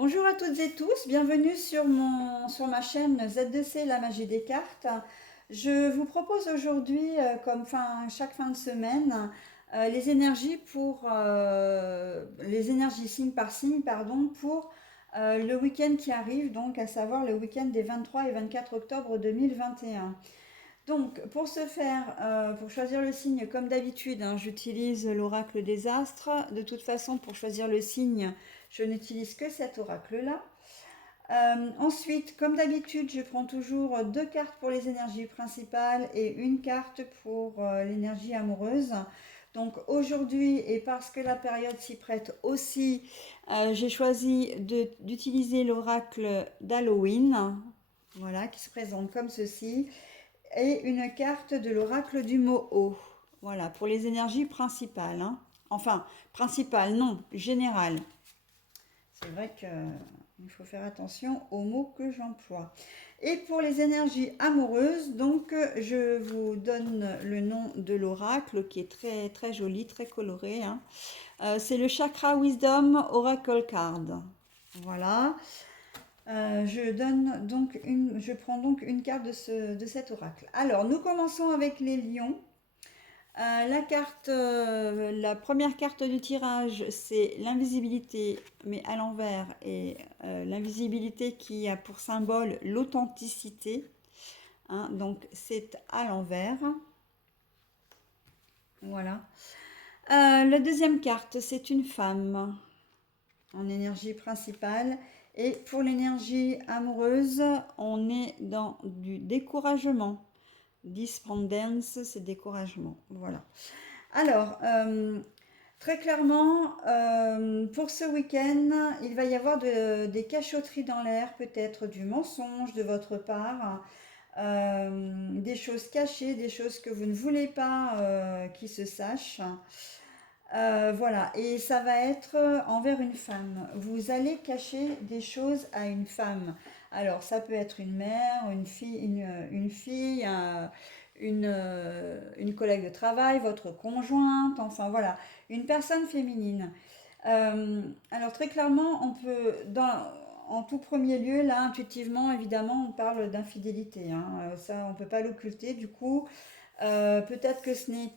Bonjour à toutes et tous, bienvenue sur ma chaîne Z2C, la magie des cartes. Je vous propose aujourd'hui, chaque fin de semaine, les énergies signe par signe, pardon, pour le week-end qui arrive, donc à savoir le week-end des 23 et 24 octobre 2021. Donc, pour ce faire, pour choisir le signe, comme d'habitude, hein, j'utilise l'oracle des astres. De toute façon, pour choisir le signe, je n'utilise que cet oracle-là. Ensuite, comme d'habitude, je prends toujours deux cartes pour les énergies principales et une carte pour l'énergie amoureuse. Donc aujourd'hui, et parce que la période s'y prête aussi, j'ai choisi d'utiliser l'oracle d'Halloween, voilà, qui se présente comme ceci et une carte de l'oracle du Moho. Voilà, pour les énergies principales, hein. Enfin, principales, non, générales. C'est vrai qu'il faut faire attention aux mots que j'emploie. Et pour les énergies amoureuses, donc je vous donne le nom de l'oracle qui est très très joli, très coloré, hein. C'est le Chakra Wisdom Oracle Card. Voilà. Je prends donc une carte de cet oracle. Alors, nous commençons avec les lions. La première carte du tirage, c'est l'invisibilité, mais à l'envers, et l'invisibilité qui a pour symbole l'authenticité, hein, donc c'est à l'envers. Voilà. La deuxième carte, c'est une femme en énergie principale. Et pour l'énergie amoureuse, on est dans du découragement. Despondence, c'est découragement. Voilà. Alors, très clairement, pour ce week-end, il va y avoir des cachotteries dans l'air, peut-être du mensonge de votre part, des choses cachées, des choses que vous ne voulez pas qui se sachent. Voilà, et ça va être envers une femme. Vous allez cacher des choses à une femme. Alors, ça peut être une mère, une fille, une collègue de travail, votre conjointe, enfin voilà, une personne féminine. Alors, très clairement, en tout premier lieu, là, intuitivement, évidemment, on parle d'infidélité, hein. Ça, on ne peut pas l'occulter. Du coup, peut-être que ce n'est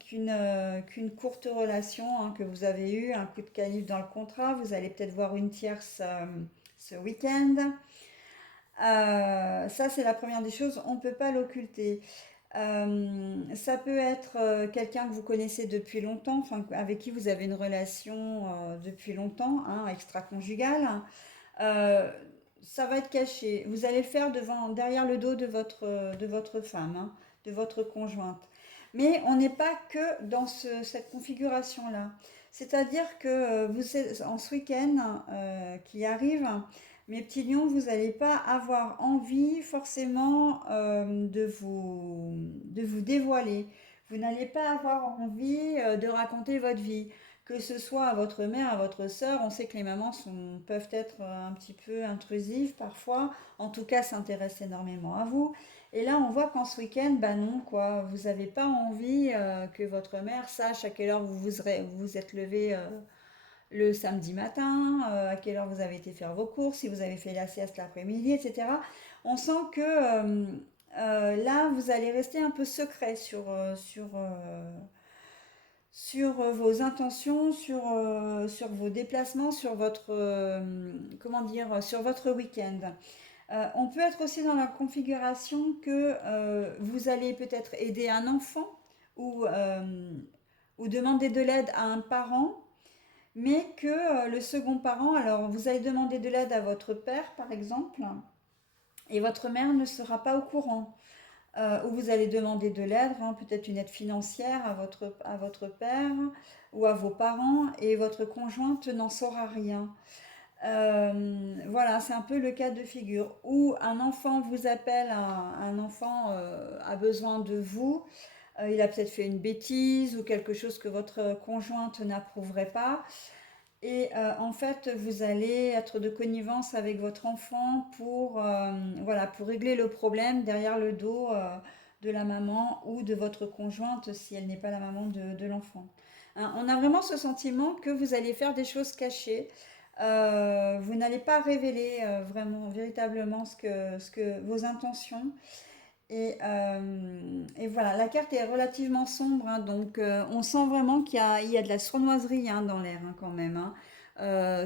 qu'une courte relation, hein, que vous avez eue, un coup de canif dans le contrat. Vous allez peut-être voir une tierce ce week-end. Ça, c'est la première des choses. On ne peut pas l'occulter. Ça peut être quelqu'un que vous connaissez depuis longtemps, enfin, avec qui vous avez une relation depuis longtemps, hein, extra-conjugale. Euh, Ça va être caché. Vous allez le faire derrière le dos de votre femme, hein, de votre conjointe. Mais on n'est pas que dans cette configuration-là. C'est-à-dire que en ce week-end qui arrive, mes petits lions, vous n'allez pas avoir envie forcément de vous dévoiler. Vous n'allez pas avoir envie de raconter votre vie. Que ce soit à votre mère, à votre sœur, on sait que les mamans peuvent être un petit peu intrusives parfois, en tout cas s'intéressent énormément à vous. Et là, on voit qu'en ce week-end, bah non, quoi, vous n'avez pas envie que votre mère sache à quelle heure vous vous êtes levé le samedi matin, à quelle heure vous avez été faire vos courses, si vous avez fait la sieste l'après-midi, etc. On sent que là, vous allez rester un peu secret sur vos intentions, sur vos déplacements, sur votre, comment dire, sur votre week-end. On peut être aussi dans la configuration que vous allez peut-être aider un enfant ou, euh, ou demander de l'aide à un parent, mais que le second parent, alors vous allez demander de l'aide à votre père par exemple, et votre mère ne sera pas au courant. Ou vous allez demander de l'aide, hein, peut-être une aide financière à votre père ou à vos parents, et votre conjointe n'en saura rien. Voilà, c'est un peu le cas de figure. Où un enfant vous appelle, un enfant a besoin de vous, il a peut-être fait une bêtise ou quelque chose que votre conjointe n'approuverait pas. Et en fait, vous allez être de connivence avec votre enfant voilà, pour régler le problème derrière le dos de la maman ou de votre conjointe si elle n'est pas la maman de l'enfant. Hein, on a vraiment ce sentiment que vous allez faire des choses cachées, Vous n'allez pas révéler vraiment, véritablement vos intentions. Et voilà, la carte est relativement sombre, hein, donc on sent vraiment qu'il y a de la sournoiserie, hein, dans l'air, hein, quand même, hein.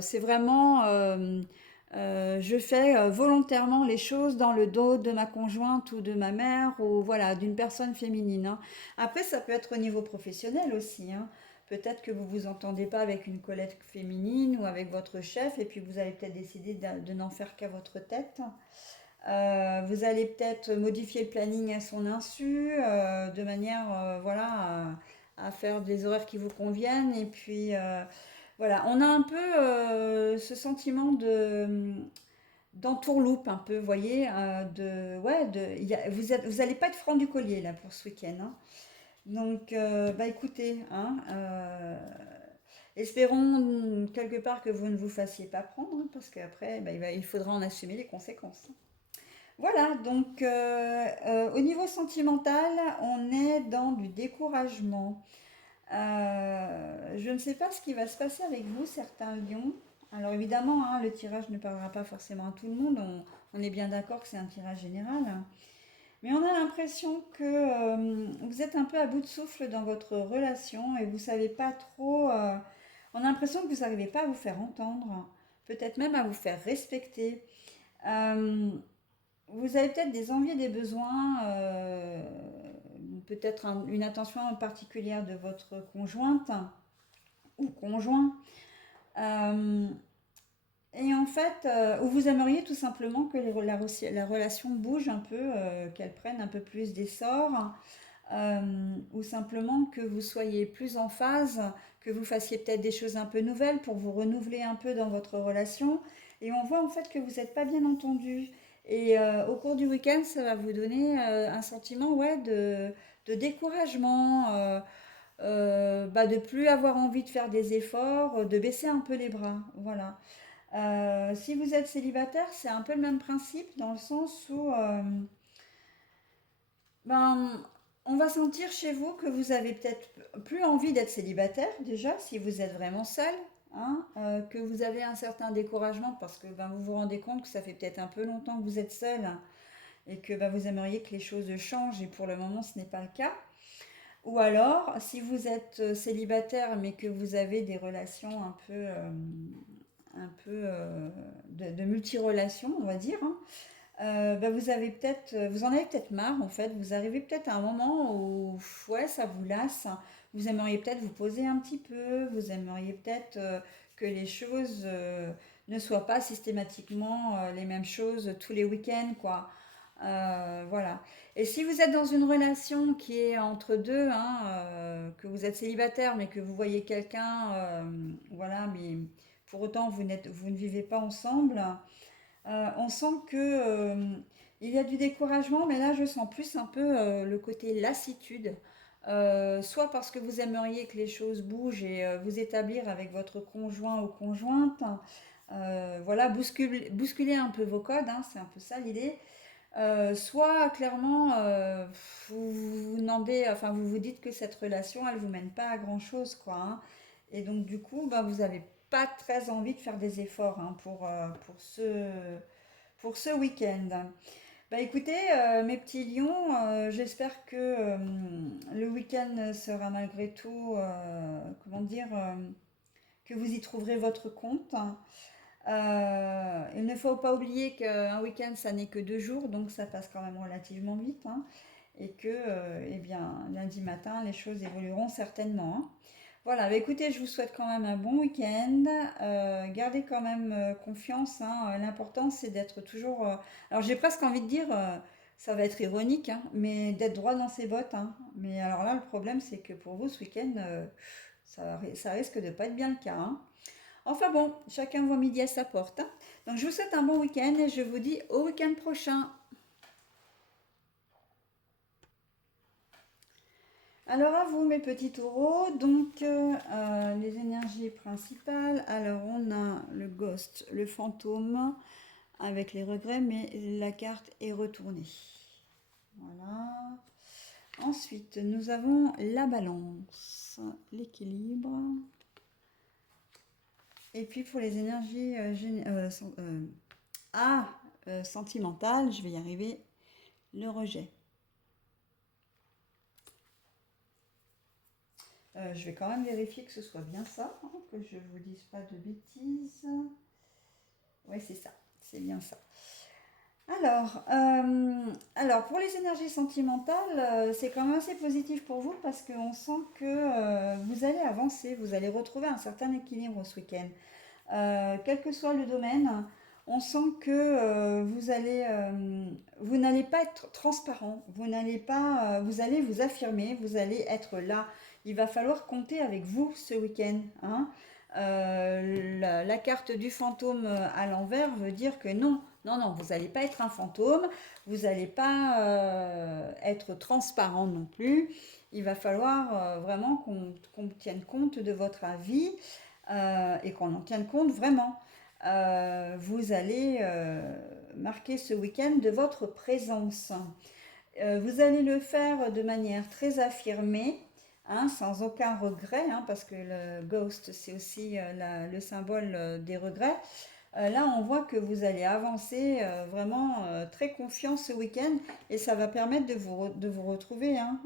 C'est vraiment, je fais volontairement les choses dans le dos de ma conjointe ou de ma mère ou voilà, d'une personne féminine, hein. Après, ça peut être au niveau professionnel aussi, hein. Peut-être que vous vous entendez pas avec une collègue féminine ou avec votre chef et puis vous allez peut-être décider de n'en faire qu'à votre tête. Vous allez peut-être modifier le planning à son insu, de manière voilà, à faire des horaires qui vous conviennent. Et puis voilà, on a un peu ce sentiment d'entourloupe, un peu, vous voyez, ouais, vous allez pas être franc du collier là pour ce week-end, hein. Donc, bah écoutez, hein, espérons quelque part que vous ne vous fassiez pas prendre, hein, parce qu'après, bah, il faudra en assumer les conséquences. Voilà, donc au niveau sentimental, on est dans du découragement. Je ne sais pas ce qui va se passer avec vous, certains lions. Alors évidemment, hein, le tirage ne parlera pas forcément à tout le monde. On est bien d'accord que c'est un tirage général. Mais on a l'impression que vous êtes un peu à bout de souffle dans votre relation et vous savez pas trop. On a l'impression que vous n'arrivez pas à vous faire entendre, peut-être même à vous faire respecter. Euh, Vous avez peut-être des envies et des besoins, peut-être une attention particulière de votre conjointe ou conjoint. Euh, et en fait, ou vous aimeriez tout simplement que la relation bouge un peu, qu'elle prenne un peu plus d'essor, ou simplement que vous soyez plus en phase, que vous fassiez peut-être des choses un peu nouvelles pour vous renouveler un peu dans votre relation. Et on voit en fait que vous n'êtes pas bien entendu. Et au cours du week-end, ça va vous donner un sentiment, ouais, de découragement, bah, de plus avoir envie de faire des efforts, de baisser un peu les bras. Voilà. Si vous êtes célibataire, c'est un peu le même principe dans le sens où ben, on va sentir chez vous que vous avez peut-être plus envie d'être célibataire déjà, si vous êtes vraiment seul, hein, que vous avez un certain découragement parce que ben, vous vous rendez compte que ça fait peut-être un peu longtemps que vous êtes seul, hein, et que ben, vous aimeriez que les choses changent et pour le moment ce n'est pas le cas. Ou alors, si vous êtes célibataire mais que vous avez des relations un peu de multi-relations, on va dire, hein, bah, vous en avez peut-être marre en fait. Vous arrivez peut-être à un moment où ouais, ça vous lasse. Vous aimeriez peut-être vous poser un petit peu. Vous aimeriez peut-être que les choses ne soient pas systématiquement les mêmes choses tous les week-ends, quoi. Voilà. Et si vous êtes dans une relation qui est entre deux, hein, que vous êtes célibataire, mais que vous voyez quelqu'un, voilà, mais pour autant vous ne vivez pas ensemble, on sent que il y a du découragement, mais là je sens plus un peu le côté lassitude. Soit parce que vous aimeriez que les choses bougent et vous établir avec votre conjoint ou conjointe, voilà, bousculer un peu vos codes, hein, c'est un peu ça l'idée. Soit clairement vous vous demandez, enfin vous vous dites que cette relation elle vous mène pas à grand chose, quoi, hein. Et donc du coup, bah, vous avez pas très envie de faire des efforts, hein, pour ce week-end. Bah écoutez, mes petits lions, j'espère que le week-end sera malgré tout, comment dire, que vous y trouverez votre compte. Il ne faut pas oublier qu'un week-end, ça n'est que 2 jours, donc ça passe quand même relativement vite, hein, et que, eh bien, lundi matin, les choses évolueront certainement, hein. Voilà, bah écoutez, je vous souhaite quand même un bon week-end. Gardez quand même confiance, hein. L'important, c'est d'être toujours. Alors, j'ai presque envie de dire, ça va être ironique, hein, mais d'être droit dans ses bottes, hein. Mais alors là, le problème, c'est que pour vous, ce week-end, ça risque de pas être bien le cas, hein. Enfin bon, chacun voit midi à sa porte, hein. Donc, je vous souhaite un bon week-end et je vous dis au week-end prochain. Alors à vous mes petits taureaux, donc les énergies principales, alors on a le ghost, le fantôme avec les regrets, mais la carte est retournée. Voilà. Ensuite, nous avons la balance, l'équilibre Et puis pour les énergies sentimentales, je vais y arriver, le rejet. Je vais quand même vérifier que ce soit bien ça, hein, que je ne vous dise pas de bêtises. Oui, c'est ça, c'est bien ça. Alors, pour les énergies sentimentales, c'est quand même assez positif pour vous parce qu'on sent que vous allez avancer, vous allez retrouver un certain équilibre ce week-end. Quel que soit le domaine, on sent que vous n'allez pas être transparent, vous allez vous affirmer, vous allez être là. Il va falloir compter avec vous ce week-end, hein. La carte du fantôme à l'envers veut dire que non, non, non, vous n'allez pas être un fantôme, vous n'allez pas être transparent non plus. Il va falloir vraiment qu'on tienne compte de votre avis et qu'on en tienne compte vraiment. Vous allez marquer ce week-end de votre présence. Vous allez le faire de manière très affirmée, hein, sans aucun regret, hein, parce que le ghost, c'est aussi le symbole des regrets. Là, on voit que vous allez avancer vraiment très confiant ce week-end et ça va permettre de vous retrouver hein,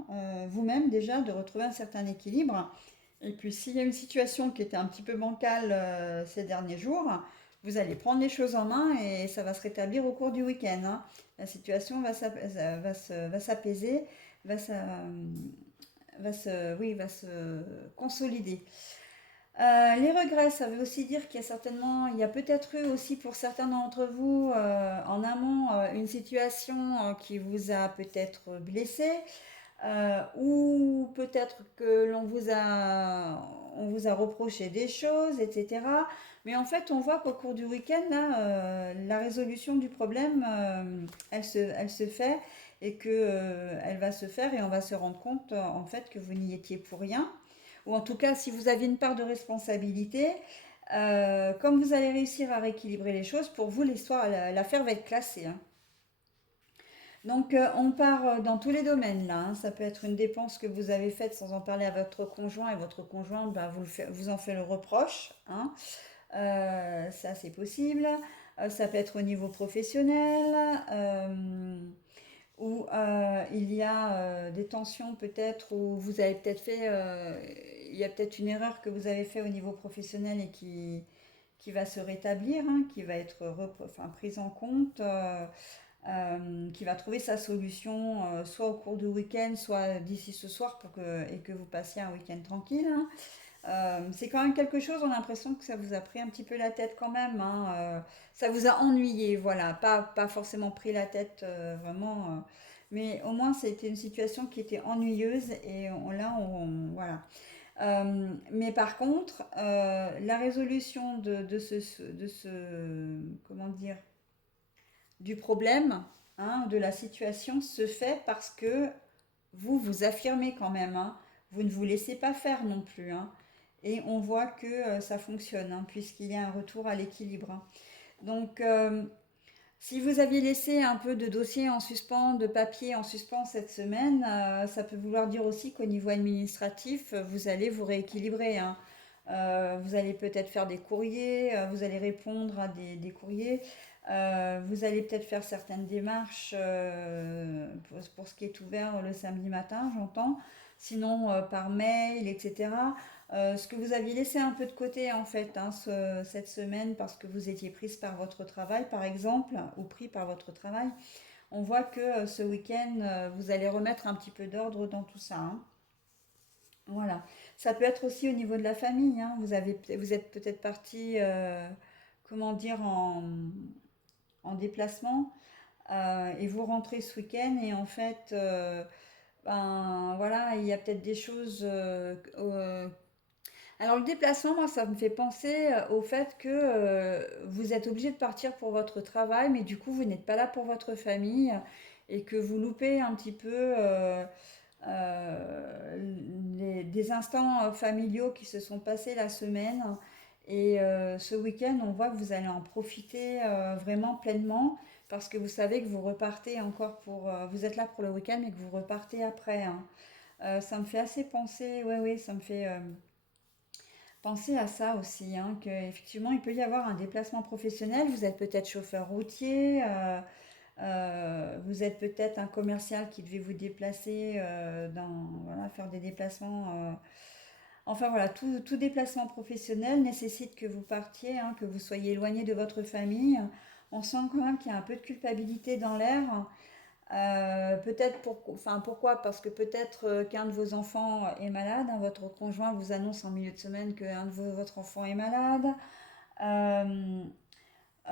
vous-même déjà, de retrouver un certain équilibre. Et puis, s'il y a une situation qui était un petit peu bancale ces derniers jours, vous allez prendre les choses en main et ça va se rétablir au cours du week-end, hein. La situation va s'apaiser, va se consolider. Les regrets, ça veut aussi dire il y a peut-être eu aussi pour certains d'entre vous en amont une situation qui vous a peut-être blessé, ou peut-être que on vous a reproché des choses, etc. Mais en fait, on voit qu'au cours du week-end, là, la résolution du problème, elle se fait et que, elle va se faire et on va se rendre compte en fait que vous n'y étiez pour rien. Ou en tout cas, si vous aviez une part de responsabilité, comme vous allez réussir à rééquilibrer les choses, pour vous, l'affaire va être classée, hein. Donc, on part dans tous les domaines là, hein. Ça peut être une dépense que vous avez faite sans en parler à votre conjoint et votre conjoint bah, vous en fait le reproche, hein. Ça, c'est possible. Ça peut être au niveau professionnel, où il y a des tensions peut-être, où vous avez peut-être il y a peut-être une erreur que vous avez fait au niveau professionnel et qui va se rétablir, hein, qui va être prise en compte. Qui va trouver sa solution soit au cours du week-end, soit d'ici ce soir et que vous passiez un week-end tranquille, hein. C'est quand même quelque chose, on a l'impression que ça vous a pris un petit peu la tête quand même, hein. Ça vous a ennuyé, voilà, pas forcément pris la tête vraiment, mais au moins c'était une situation qui était ennuyeuse et voilà. Mais par contre, la résolution comment dire, du problème, hein, de la situation se fait parce que vous vous affirmez quand même, hein. Vous ne vous laissez pas faire non plus, hein. Et on voit que ça fonctionne, hein, puisqu'il y a un retour à l'équilibre, hein. Donc, si vous aviez laissé un peu de dossiers en suspens, de papier en suspens cette semaine, ça peut vouloir dire aussi qu'au niveau administratif, vous allez vous rééquilibrer, hein. Vous allez peut-être faire des courriers, vous allez répondre à des courriers, vous allez peut-être faire certaines démarches pour ce qui est ouvert le samedi matin, j'entends. Sinon, par mail, etc. Ce que vous aviez laissé un peu de côté en fait hein, cette semaine parce que vous étiez prise par votre travail par exemple ou pris par votre travail, on voit que ce week-end vous allez remettre un petit peu d'ordre dans tout ça, hein. Voilà. Ça peut être aussi au niveau de la famille, hein. Vous êtes peut-être parti, comment dire, en déplacement et vous rentrez ce week-end et en fait, ben voilà, il y a peut-être des choses alors le déplacement, moi, ça me fait penser au fait que vous êtes obligé de partir pour votre travail, mais du coup, vous n'êtes pas là pour votre famille et que vous loupez un petit peu des instants familiaux qui se sont passés la semaine. Et ce week-end, on voit que vous allez en profiter vraiment pleinement parce que vous savez que vous repartez encore vous êtes là pour le week-end, mais que vous repartez après, hein. Ça me fait assez penser, ouais, oui, ça me fait Pensez à ça aussi, hein, qu'effectivement, il peut y avoir un déplacement professionnel. Vous êtes peut-être chauffeur routier, vous êtes peut-être un commercial qui devait vous déplacer voilà, faire des déplacements. Enfin voilà, tout déplacement professionnel nécessite que vous partiez, hein, que vous soyez éloigné de votre famille. On sent quand même qu'il y a un peu de culpabilité dans l'air. Peut-être enfin pourquoi? Parce que peut-être qu'un de vos enfants est malade, hein, votre conjoint vous annonce en milieu de semaine qu'un de votre enfant est malade.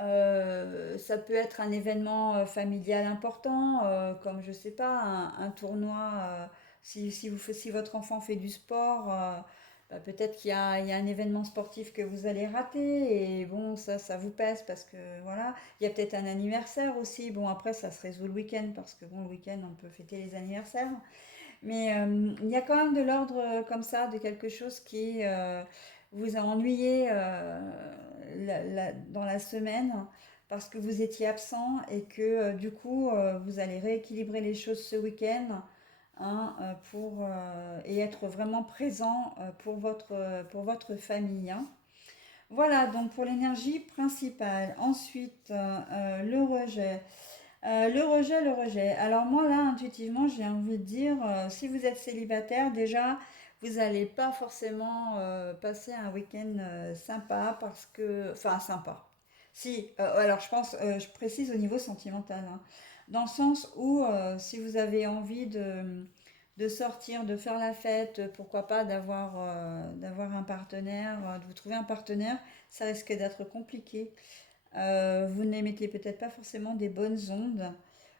Euh, Ça peut être un événement familial important, comme je sais pas, un tournoi. Si votre enfant fait du sport, bah, peut-être qu'il y a un événement sportif que vous allez rater et bon, ça vous pèse parce que voilà. Il y a peut-être un anniversaire aussi. Bon, après, ça se résout le week-end parce que bon, le week-end, on peut fêter les anniversaires. Mais il y a quand même de l'ordre comme ça, de quelque chose qui vous a ennuyé dans la semaine parce que vous étiez absent et que du coup vous allez rééquilibrer les choses ce week-end, hein, et être vraiment présent pour votre famille, hein. Voilà donc pour l'énergie principale. Ensuite, le rejet. Le rejet. Alors moi là, intuitivement, j'ai envie de dire, si vous êtes célibataire, déjà, vous n'allez pas forcément passer un week-end sympa parce que... Enfin, sympa. Si, alors je précise au niveau sentimental, hein. Dans le sens où si vous avez envie de sortir, de faire la fête, pourquoi pas d'avoir un partenaire, de vous trouver un partenaire, ça risque d'être compliqué. Vous n'émettez peut-être pas forcément des bonnes ondes,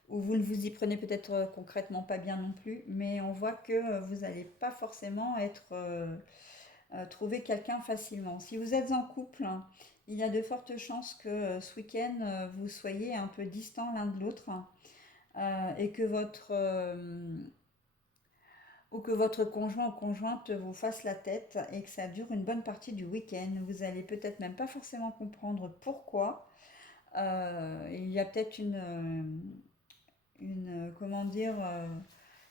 ou vous ne vous y prenez peut-être concrètement pas bien non plus, mais on voit que vous n'allez pas forcément trouver quelqu'un facilement. Si vous êtes en couple, hein, il y a de fortes chances que ce week-end, vous soyez un peu distants l'un de l'autre, et que votre conjoint ou conjointe vous fasse la tête et que ça dure une bonne partie du week-end. Vous allez peut-être même pas forcément comprendre pourquoi. Il y a peut-être comment dire,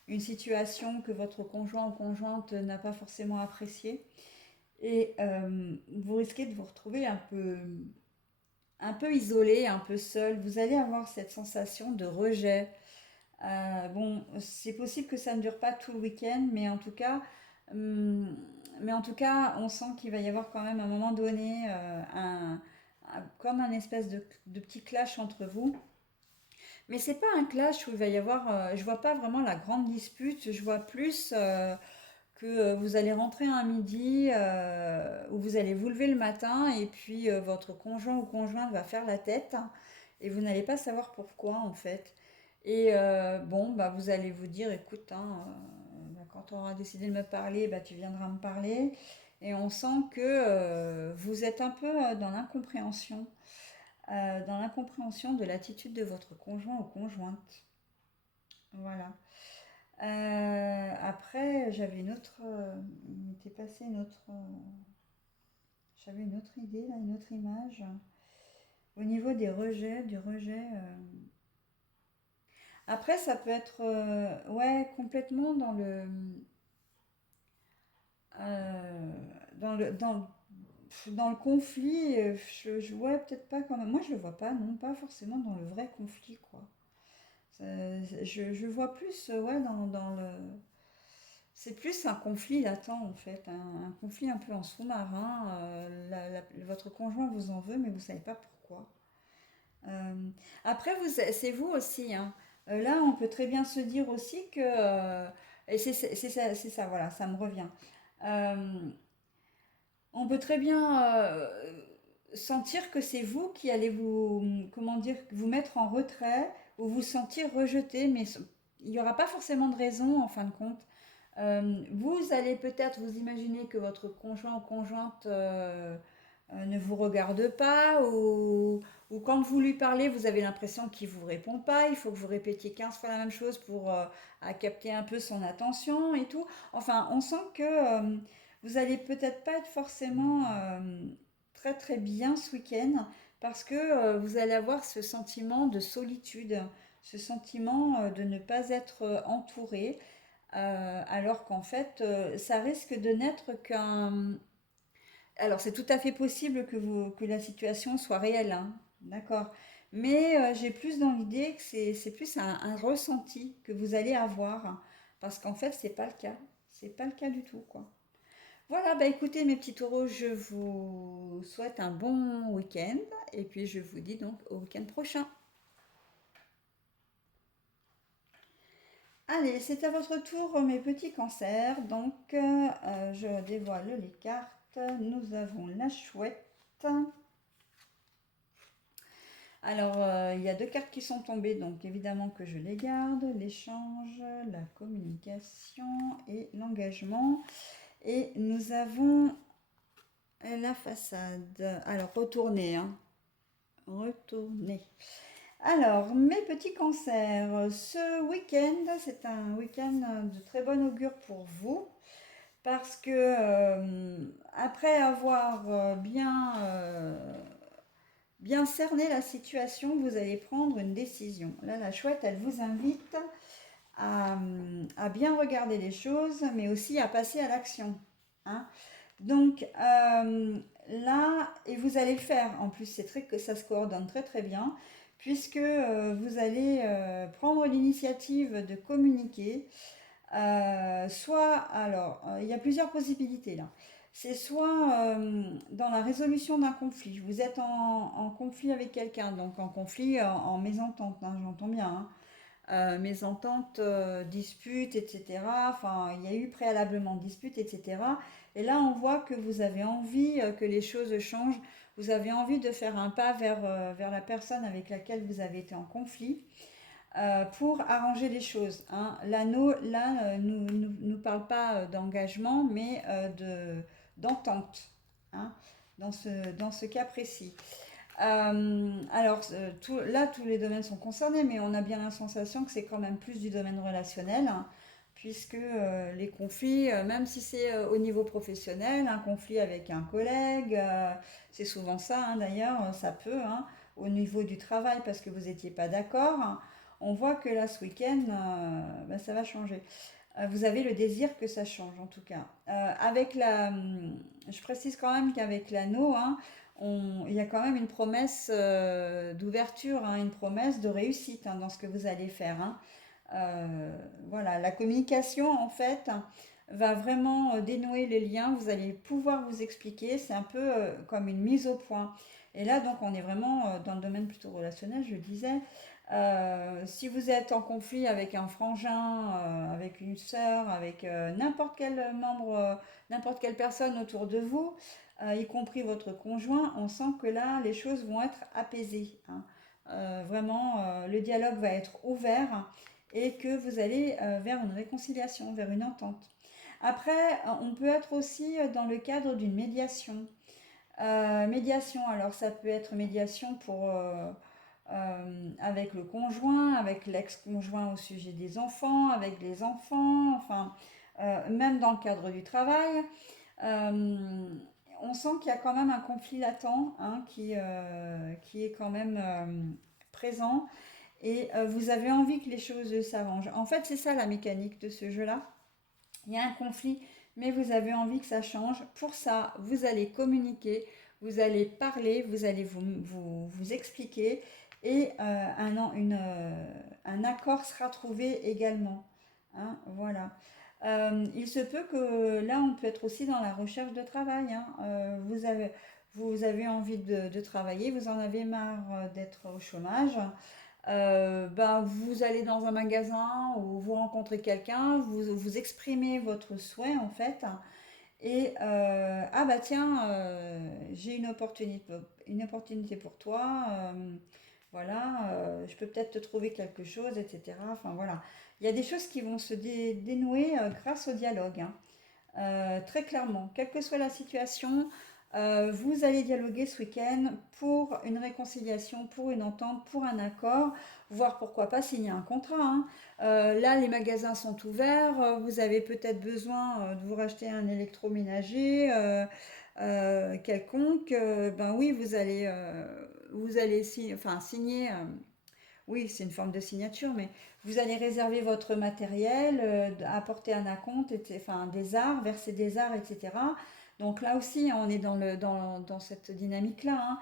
une situation que votre conjoint ou conjointe n'a pas forcément appréciée. Et vous risquez de vous retrouver un peu isolé, un peu seul. Vous allez avoir cette sensation de rejet. Bon, c'est possible que ça ne dure pas tout le week-end, hum, mais en tout cas, on sent qu'il va y avoir quand même à un moment donné comme un espèce de petit clash entre vous. Mais c'est pas un clash où il va y avoir, je vois pas vraiment la grande dispute, je vois plus que vous allez rentrer un midi, où vous allez vous lever le matin et puis votre conjoint ou conjointe va faire la tête, hein, et vous n'allez pas savoir pourquoi en fait. Et bon, bah, vous allez vous dire, écoute, hein, bah, quand on aura décidé de me parler, bah, tu viendras me parler. Et on sent que vous êtes un peu dans l'incompréhension de l'attitude de votre conjoint ou conjointe. Voilà. Après, il m'était passé j'avais une autre idée, là, une autre image. Au niveau du rejet. Après, ça peut être, ouais, complètement euh, dans le, dans, dans le conflit. Je vois peut-être pas quand même. Moi, je le vois pas, non, pas forcément dans le vrai conflit, quoi. Je vois plus, ouais, dans le. C'est plus un conflit latent en fait, un conflit un peu en sous-marin. Votre conjoint vous en veut, mais vous ne savez pas pourquoi. Euh, Après, c'est vous aussi, hein. Là, on peut très bien se dire aussi que, et c'est ça, voilà, ça me revient. Euh, on peut très bien sentir que c'est vous qui allez comment dire, vous mettre en retrait ou vous sentir rejeté, mais il n'y aura pas forcément de raison en fin de compte. Vous allez peut-être vous imaginer que votre conjoint ou conjointe ne vous regarde pas, ou quand vous lui parlez, vous avez l'impression qu'il ne vous répond pas. Il faut que vous répétiez 15 fois la même chose pour à capter un peu son attention et tout. Enfin, on sent que vous allez peut-être pas être forcément très très bien ce week-end parce que vous allez avoir ce sentiment de solitude, ce sentiment de ne pas être entouré. Alors qu'en fait, ça risque de n'être Alors, c'est tout à fait possible que la situation soit réelle, hein, d'accord. Mais j'ai plus dans l'idée que c'est plus un ressenti que vous allez avoir, hein, parce qu'en fait, c'est pas le cas. C'est pas le cas du tout, quoi. Voilà, bah écoutez, mes petits taureaux, je vous souhaite un bon week-end, et puis je vous dis donc au week-end prochain. Allez, c'est à votre tour, mes petits cancers. Donc, je dévoile les cartes. Nous avons la chouette. Alors, il y a deux cartes qui sont tombées, donc évidemment que je les garde. L'échange, la communication et l'engagement. Et nous avons la façade. Alors, retournez, hein. Retournez. Alors, mes petits cancers, ce week-end, c'est un week-end de très bon augure pour vous. Parce que après avoir bien cerné la situation, vous allez prendre une décision. Là, la chouette, elle vous invite à bien regarder les choses, mais aussi à passer à l'action, hein. Donc là, et vous allez le faire, en plus c'est très que ça se coordonne très très bien, puisque vous allez prendre l'initiative de communiquer. Il y a plusieurs possibilités là. C'est soit dans la résolution d'un conflit. Vous êtes en conflit avec quelqu'un, donc en conflit, en mésentente, hein, j'entends bien, hein. Mésentente, dispute, etc. Enfin, il y a eu préalablement dispute, etc. Et là, on voit que vous avez envie que les choses changent. Vous avez envie de faire un pas vers la personne avec laquelle vous avez été en conflit pour arranger les choses, hein. L'anneau, là, nous parle pas d'engagement, mais d'entente, hein, dans ce cas précis. Alors, là, tous les domaines sont concernés, mais on a bien la sensation que c'est quand même plus du domaine relationnel, hein, puisque les conflits, même si c'est au niveau professionnel, un conflit avec un collègue, c'est souvent ça, hein, d'ailleurs, ça peut, hein, au niveau du travail, parce que vous n'étiez pas d'accord, hein, on voit que là, ce week-end, ben, ça va changer. Vous avez le désir que ça change, en tout cas. Je précise quand même qu'avec l'anneau, hein, il y a quand même une promesse d'ouverture, hein, une promesse de réussite, hein, dans ce que vous allez faire, hein. Voilà, la communication, en fait, va vraiment dénouer les liens. Vous allez pouvoir vous expliquer. C'est un peu comme une mise au point. Et là, donc, on est vraiment dans le domaine plutôt relationnel, je le disais. Si vous êtes en conflit avec un frangin, avec une sœur, avec n'importe quel membre, n'importe quelle personne autour de vous, y compris votre conjoint, on sent que là, les choses vont être apaisées, hein. Vraiment, le dialogue va être ouvert et que vous allez vers une réconciliation, vers une entente. Après, on peut être aussi dans le cadre d'une médiation. Médiation, alors ça peut être médiation avec le conjoint, avec l'ex-conjoint au sujet des enfants, avec les enfants, enfin, même dans le cadre du travail. Euh, on sent qu'il y a quand même un conflit latent, hein, qui est quand même présent et vous avez envie que les choses s'arrangent. En fait, c'est ça la mécanique de ce jeu-là. Il y a un conflit, mais vous avez envie que ça change. Pour ça, vous allez communiquer, vous allez parler, vous allez vous expliquer et un accord sera trouvé également, hein, voilà. Il se peut que là, on peut être aussi dans la recherche de travail, hein. Vous avez envie de travailler, vous en avez marre d'être au chômage. Ben, vous allez dans un magasin ou vous rencontrez quelqu'un, vous exprimez votre souhait en fait, et ah bah tiens, j'ai une opportunité pour toi, voilà, je peux peut-être te trouver quelque chose, etc. Enfin voilà, il y a des choses qui vont se dénouer grâce au dialogue, hein. Très clairement, quelle que soit la situation, vous allez dialoguer ce week-end pour une réconciliation, pour une entente, pour un accord, voire pourquoi pas signer un contrat, hein. Là, les magasins sont ouverts, vous avez peut-être besoin de vous racheter un électroménager quelconque, ben oui, vous allez enfin, signer. Oui, c'est une forme de signature, mais vous allez réserver votre matériel, apporter un acompte, enfin, des arts, verser des arts, etc. Donc là aussi, on est dans cette dynamique-là, hein.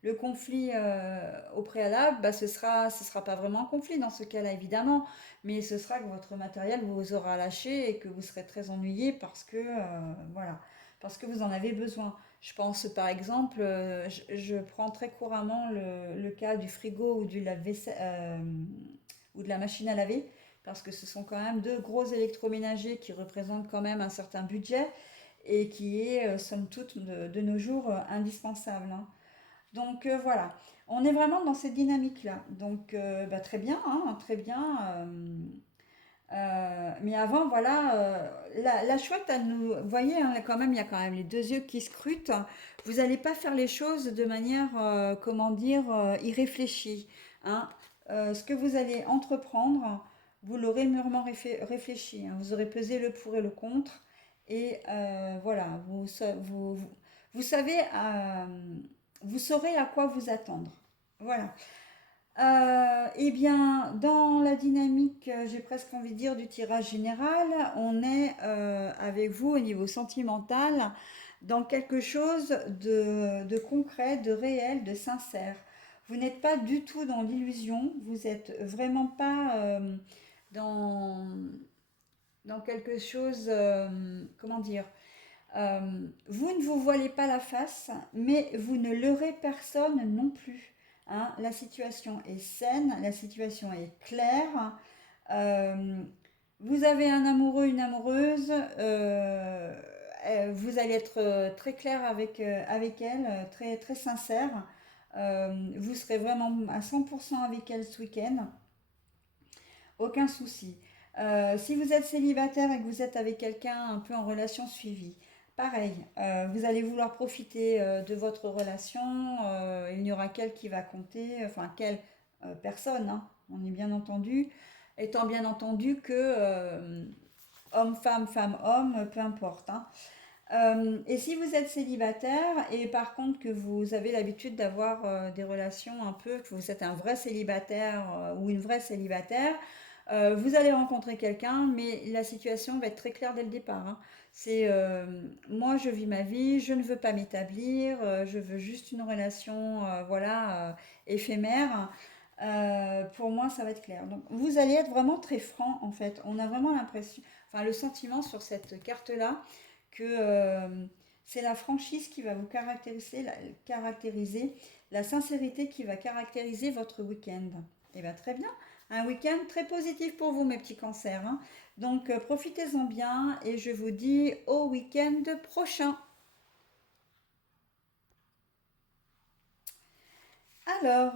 Le conflit au préalable, bah, ce sera pas vraiment un conflit dans ce cas-là, évidemment, mais ce sera que votre matériel vous aura lâché et que vous serez très ennuyé parce que, voilà, parce que vous en avez besoin. Je pense par exemple, je prends très couramment le cas du frigo ou du lave-vaisselle ou de la machine à laver, parce que ce sont quand même deux gros électroménagers qui représentent quand même un certain budget et qui est, somme toute, de nos jours indispensable, hein. Donc voilà, on est vraiment dans cette dynamique-là. Donc bah, très bien, hein, très bien. Mais avant, voilà, la chouette, elle nous, vous voyez, hein, quand même, il y a quand même les deux yeux qui scrutent. Vous n'allez pas faire les choses de manière, comment dire, irréfléchie, hein. Ce que vous allez entreprendre, vous l'aurez mûrement réfléchi, hein. Vous aurez pesé le pour et le contre. Et voilà, vous savez, vous saurez à quoi vous attendre. Voilà. Eh bien, dans la dynamique, j'ai presque envie de dire, du tirage général, on est avec vous au niveau sentimental dans quelque chose de concret, de réel, de sincère. Vous n'êtes pas du tout dans l'illusion, vous n'êtes vraiment pas dans, dans quelque chose, comment dire, euh, vous ne vous voilez pas la face, mais vous ne leurrez personne non plus, hein. La situation est saine, la situation est claire. Euh, vous avez un amoureux, une amoureuse. Vous allez être très clair avec elle, très, très sincère. Vous serez vraiment à 100% avec elle ce week-end. Aucun souci. Si vous êtes célibataire et que vous êtes avec quelqu'un un peu en relation suivie, pareil, vous allez vouloir profiter de votre relation. Il n'y aura qu'elle qui va compter, enfin quelle personne, hein, on est bien entendu, étant bien entendu que homme, femme, femme, homme, peu importe, hein. Et si vous êtes célibataire et par contre que vous avez l'habitude d'avoir des relations un peu, que vous êtes un vrai célibataire ou une vraie célibataire, vous allez rencontrer quelqu'un, mais la situation va être très claire dès le départ, hein. C'est moi, je vis ma vie, je ne veux pas m'établir, je veux juste une relation, voilà, éphémère. Pour moi, ça va être clair. Donc, vous allez être vraiment très franc, en fait. On a vraiment l'impression, enfin, le sentiment sur cette carte-là, que c'est la franchise qui va vous caractériser, la sincérité qui va caractériser votre week-end. Et bien, très bien. Un week-end très positif pour vous, mes petits cancers, hein. Donc, profitez-en bien et je vous dis au week-end prochain. Alors,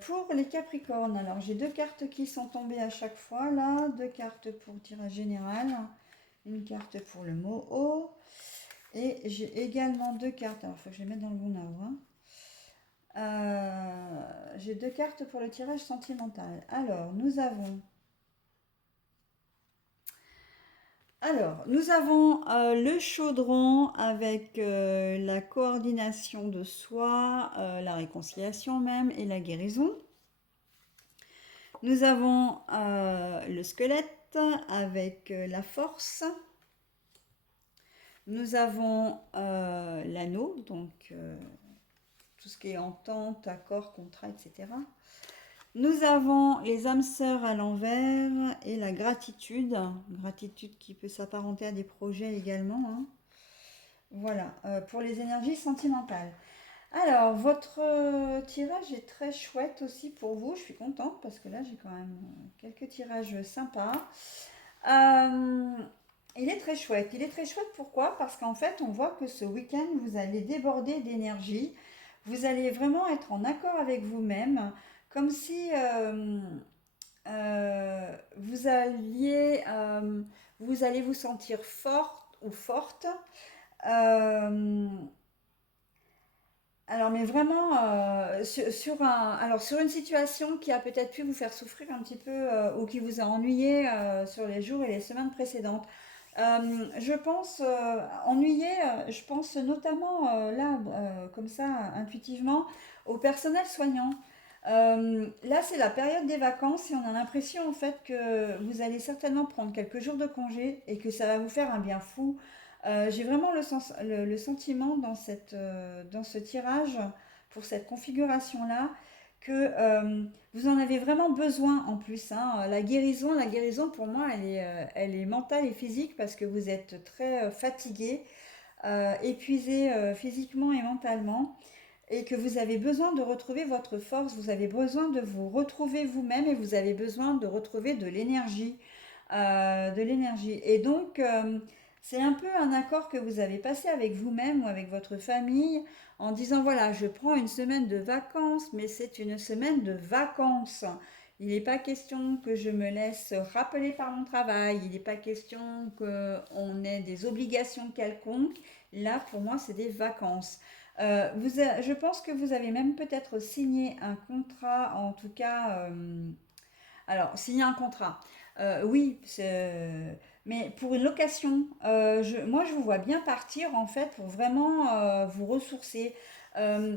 pour les Capricornes, alors j'ai deux cartes qui sont tombées à chaque fois là, deux cartes pour tirage général, une carte pour le mot haut, et j'ai également deux cartes, alors il faut que je les mette dans le bon ordre, hein. J'ai deux cartes pour le tirage sentimental. Alors, nous avons le chaudron avec la coordination de soi, la réconciliation même et la guérison. Nous avons le squelette avec la force. Nous avons l'anneau, donc tout ce qui est entente, accord, contrat, etc. Nous avons les âmes sœurs à l'envers et la gratitude. Gratitude qui peut s'apparenter à des projets également, hein. Voilà, pour les énergies sentimentales. Alors, votre tirage est très chouette aussi pour vous. Je suis contente parce que là, j'ai quand même quelques tirages sympas. Euh, il est très chouette. Il est très chouette pourquoi? Parce qu'en fait, on voit que ce week-end, vous allez déborder d'énergie. Vous allez vraiment être en accord avec vous-même, comme si vous allez vous sentir forte ou forte. Euh, alors, mais vraiment, sur une situation qui a peut-être pu vous faire souffrir un petit peu ou qui vous a ennuyé sur les jours et les semaines précédentes. Je pense ennuyé, je pense notamment là, comme ça, intuitivement, au personnel soignant. Là, c'est la période des vacances et on a l'impression en fait que vous allez certainement prendre quelques jours de congé et que ça va vous faire un bien fou. J'ai vraiment le sentiment dans ce tirage, pour cette configuration-là, que vous en avez vraiment besoin en plus, hein. La guérison pour moi, elle est mentale et physique parce que vous êtes très fatigué, épuisé physiquement et mentalement, et que vous avez besoin de retrouver votre force, vous avez besoin de vous retrouver vous-même et vous avez besoin de retrouver de l'énergie. De l'énergie. Et donc, c'est un peu un accord que vous avez passé avec vous-même ou avec votre famille en disant, voilà, je prends une semaine de vacances, mais c'est une semaine de vacances. Il n'est pas question que je me laisse rappeler par mon travail, il n'est pas question qu'on ait des obligations quelconques. Là, pour moi, c'est des vacances. Je pense que vous avez même peut-être signé un contrat, en tout cas, alors, signer un contrat. Oui, mais pour une location, moi je vous vois bien partir en fait pour vraiment vous ressourcer. Euh,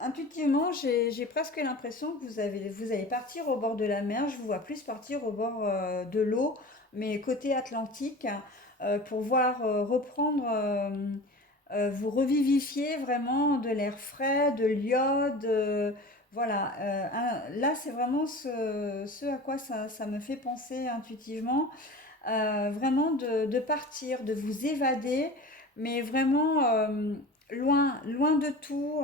Intuitivement, j'ai presque l'impression que vous allez partir au bord de la mer. Je vous vois plus partir au bord de l'eau, mais côté Atlantique, pour voir reprendre, vous revivifier vraiment de l'air frais, de l'iode. Voilà, là c'est vraiment ce à quoi ça me fait penser intuitivement. Vraiment de partir, de vous évader, mais vraiment loin de tout.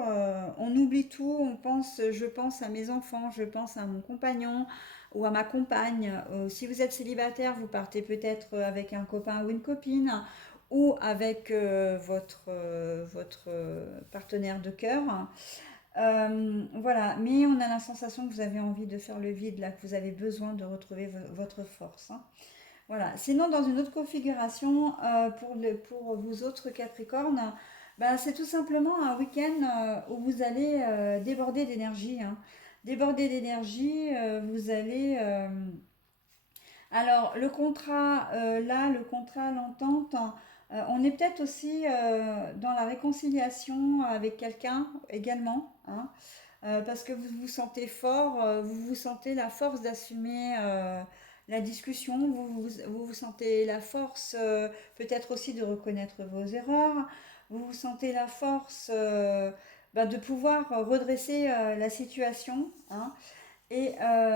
On oublie tout, je pense à mes enfants, je pense à mon compagnon ou à ma compagne. Si vous êtes célibataire, vous partez peut-être avec un copain ou une copine ou avec votre partenaire de cœur. Voilà, mais on a la sensation que vous avez envie de faire le vide, là, que vous avez besoin de retrouver votre force, hein. Voilà. Sinon, dans une autre configuration, pour vous autres Capricornes, ben, c'est tout simplement un week-end où vous allez déborder d'énergie, hein. Déborder d'énergie, vous allez... alors, le contrat, l'entente, on est peut-être aussi dans la réconciliation avec quelqu'un également, hein. Parce que vous vous sentez fort, vous vous sentez la force d'assumer la discussion, vous vous sentez la force peut-être aussi de reconnaître vos erreurs, vous vous sentez la force de pouvoir redresser la situation, hein. Et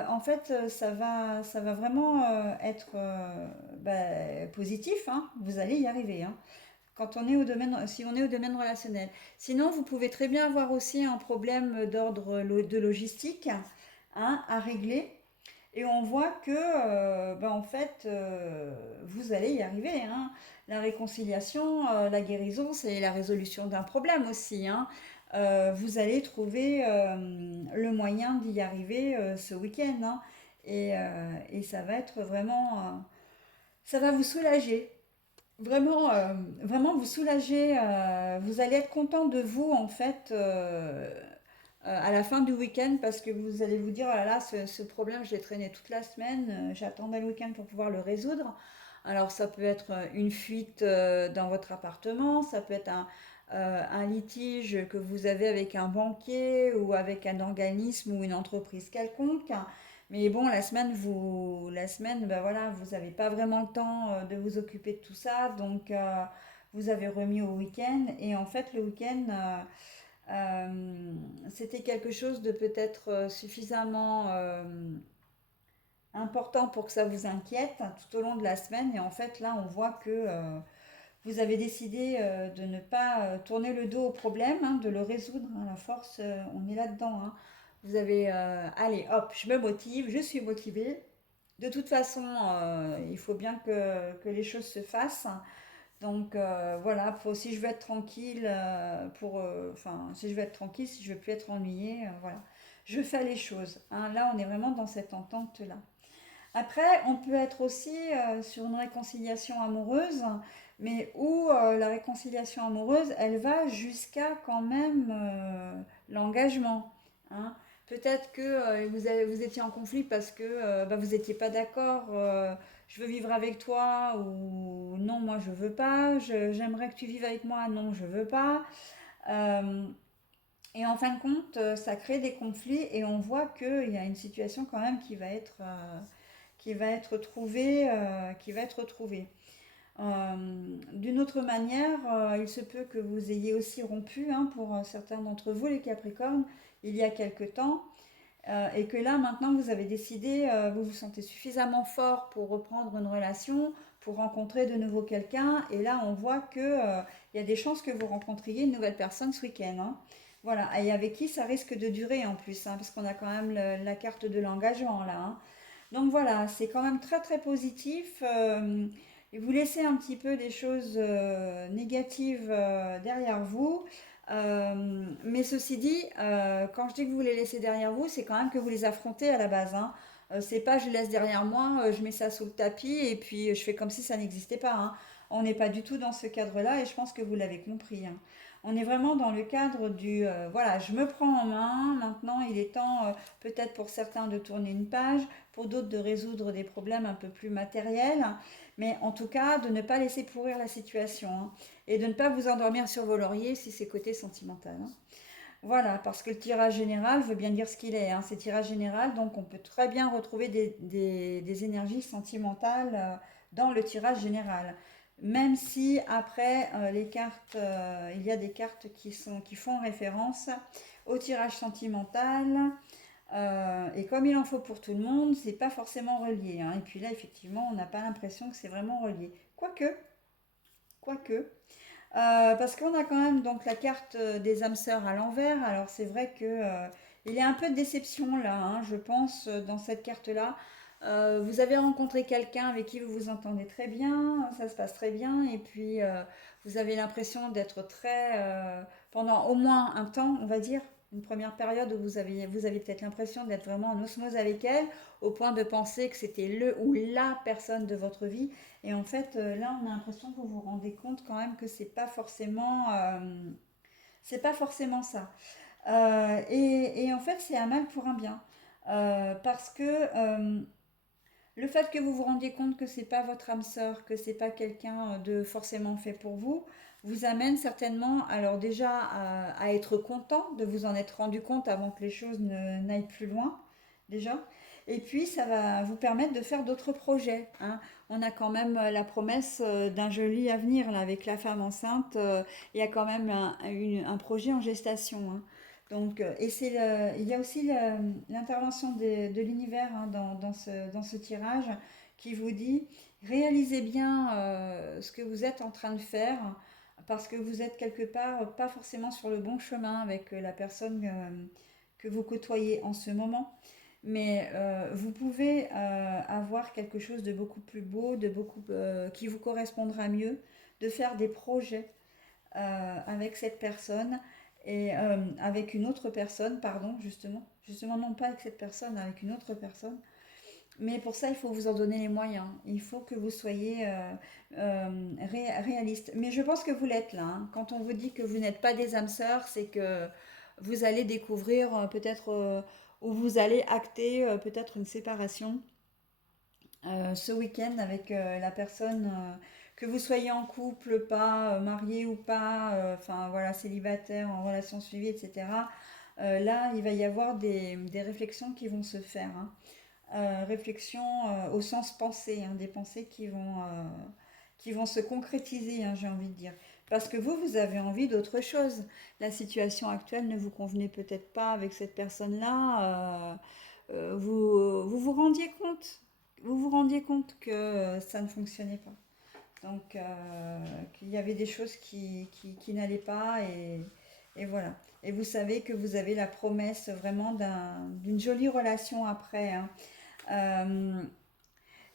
en fait, ça va vraiment être positif, hein. Vous allez y arriver, hein, quand on est si on est au domaine relationnel. Sinon, vous pouvez très bien avoir aussi un problème de logistique, hein, à régler. Et on voit que, en fait, vous allez y arriver, hein. La réconciliation, la guérison, c'est la résolution d'un problème aussi, hein. Vous allez trouver le moyen d'y arriver ce week-end, hein. Et ça va être vraiment, ça va vous soulager. Vraiment, vraiment vous soulager. Vous allez être content de vous en fait à la fin du week-end parce que vous allez vous dire oh là là, ce problème, je l'ai traîné toute la semaine. J'attendais le week-end pour pouvoir le résoudre. Alors ça peut être une fuite dans votre appartement, ça peut être un litige que vous avez avec un banquier ou avec un organisme ou une entreprise quelconque. Mais bon, la semaine, ben voilà, vous n'avez pas vraiment le temps de vous occuper de tout ça, donc vous avez remis au week-end. Et en fait, le week-end, c'était quelque chose de peut-être suffisamment important pour que ça vous inquiète tout au long de la semaine. Et en fait, là, on voit que vous avez décidé de ne pas tourner le dos au problème, hein, de le résoudre, hein. La force, on est là-dedans, hein. Vous avez, allez, hop, je me motive, je suis motivée. De toute façon, il faut bien que les choses se fassent. Donc voilà, si je veux être tranquille, si je veux être tranquille, si je veux plus être ennuyée, voilà. Je fais les choses, hein. Là, on est vraiment dans cette entente-là. Après, on peut être aussi sur une réconciliation amoureuse, mais où la réconciliation amoureuse, elle va jusqu'à quand même l'engagement, hein. Peut-être que vous étiez en conflit parce que vous n'étiez pas d'accord, je veux vivre avec toi, ou non, moi je veux pas, j'aimerais que tu vives avec moi, non, je veux pas. Euh, et en fin de compte, ça crée des conflits et on voit qu'il y a une situation quand même qui va être trouvée, qui va être trouvée. D'une autre manière, il se peut que vous ayez aussi rompu, hein, pour certains d'entre vous, les Capricornes, il y a quelque temps, et que là, maintenant, vous avez décidé, vous vous sentez suffisamment fort pour reprendre une relation, pour rencontrer de nouveau quelqu'un, et là, on voit que, il y a des chances que vous rencontriez une nouvelle personne ce week-end, hein. Voilà, et avec qui ça risque de durer en plus, hein, parce qu'on a quand même la carte de l'engagement là, hein. Donc voilà, c'est quand même très très positif. Et vous laissez un petit peu des choses négatives derrière vous. Mais ceci dit, quand je dis que vous les laissez derrière vous, c'est quand même que vous les affrontez à la base, hein. C'est pas je laisse derrière moi, je mets ça sous le tapis et puis je fais comme si ça n'existait pas, hein. On n'est pas du tout dans ce cadre-là et je pense que vous l'avez compris, hein. On est vraiment dans le cadre du voilà, je me prends en main, maintenant il est temps peut-être pour certains de tourner une page, pour d'autres de résoudre des problèmes un peu plus matériels, mais en tout cas de ne pas laisser pourrir la situation, hein, et de ne pas vous endormir sur vos lauriers si c'est côté sentimental, hein. Voilà, parce que le tirage général veut bien dire ce qu'il est, hein, c'est tirage général, donc on peut très bien retrouver des énergies sentimentales dans le tirage général. Même si après les cartes, il y a des cartes qui font référence au tirage sentimental, et comme il en faut pour tout le monde, c'est pas forcément relié, hein. Et puis là, effectivement, on n'a pas l'impression que c'est vraiment relié. Quoique, parce qu'on a quand même donc la carte des âmes sœurs à l'envers. Alors c'est vrai que il y a un peu de déception là, hein, je pense, dans cette carte-là. Vous avez rencontré quelqu'un avec qui vous vous entendez très bien, ça se passe très bien, et puis vous avez l'impression d'être très, pendant au moins un temps, on va dire, une première période où vous avez peut-être l'impression d'être vraiment en osmose avec elle, au point de penser que c'était le ou la personne de votre vie. Et en fait, là, on a l'impression que vous vous rendez compte quand même que c'est pas forcément ça. Et en fait, c'est un mal pour un bien. Parce que le fait que vous vous rendiez compte que c'est pas votre âme sœur, que c'est pas quelqu'un de forcément fait pour vous, vous amène certainement, alors déjà, à être content de vous en être rendu compte avant que les choses n'aillent plus loin, déjà. Et puis, ça va vous permettre de faire d'autres projets, hein. On a quand même la promesse d'un joli avenir là, avec la femme enceinte. Il y a quand même un projet en gestation, hein. Donc, il y a aussi l'intervention de l'univers, hein, dans ce tirage qui vous dit réalisez bien ce que vous êtes en train de faire parce que vous êtes quelque part pas forcément sur le bon chemin avec la personne que vous côtoyez en ce moment. Mais vous pouvez avoir quelque chose de beaucoup plus beau, qui vous correspondra mieux, de faire des projets avec cette personne et avec une autre personne, pardon, justement non pas avec cette personne, avec une autre personne. Mais pour ça, il faut vous en donner les moyens. Il faut que vous soyez réaliste. Mais je pense que vous l'êtes là, hein. Quand on vous dit que vous n'êtes pas des âmes sœurs, c'est que vous allez découvrir peut-être, ou vous allez acter peut-être une séparation ce week-end avec la personne, que vous soyez en couple, pas, marié ou pas, enfin voilà, célibataire, en relation suivie, etc. Là, il va y avoir des réflexions qui vont se faire, hein. Réflexions au sens pensée, hein, des pensées qui vont se concrétiser, hein, j'ai envie de dire. Parce que vous avez envie d'autre chose. La situation actuelle ne vous convenait peut-être pas avec cette personne-là. Vous rendiez compte, vous vous rendiez compte que ça ne fonctionnait pas. Donc, qu'il y avait des choses qui n'allaient pas et voilà. Et vous savez que vous avez la promesse vraiment d'une jolie relation après, hein. Euh,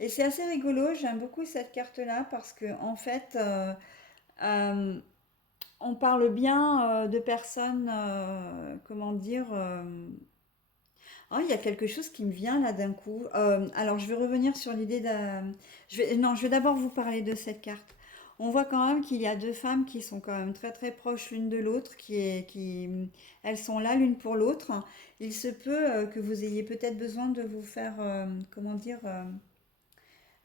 et c'est assez rigolo, j'aime beaucoup cette carte-là parce que en fait, euh, on parle bien de personnes, comment dire, oh, il y a quelque chose qui me vient là d'un coup. Alors, je vais revenir sur l'idée d'un. Non, je vais d'abord vous parler de cette carte. On voit quand même qu'il y a deux femmes qui sont quand même très très proches l'une de l'autre, elles sont là l'une pour l'autre. Il se peut que vous ayez peut-être besoin de vous faire, comment dire,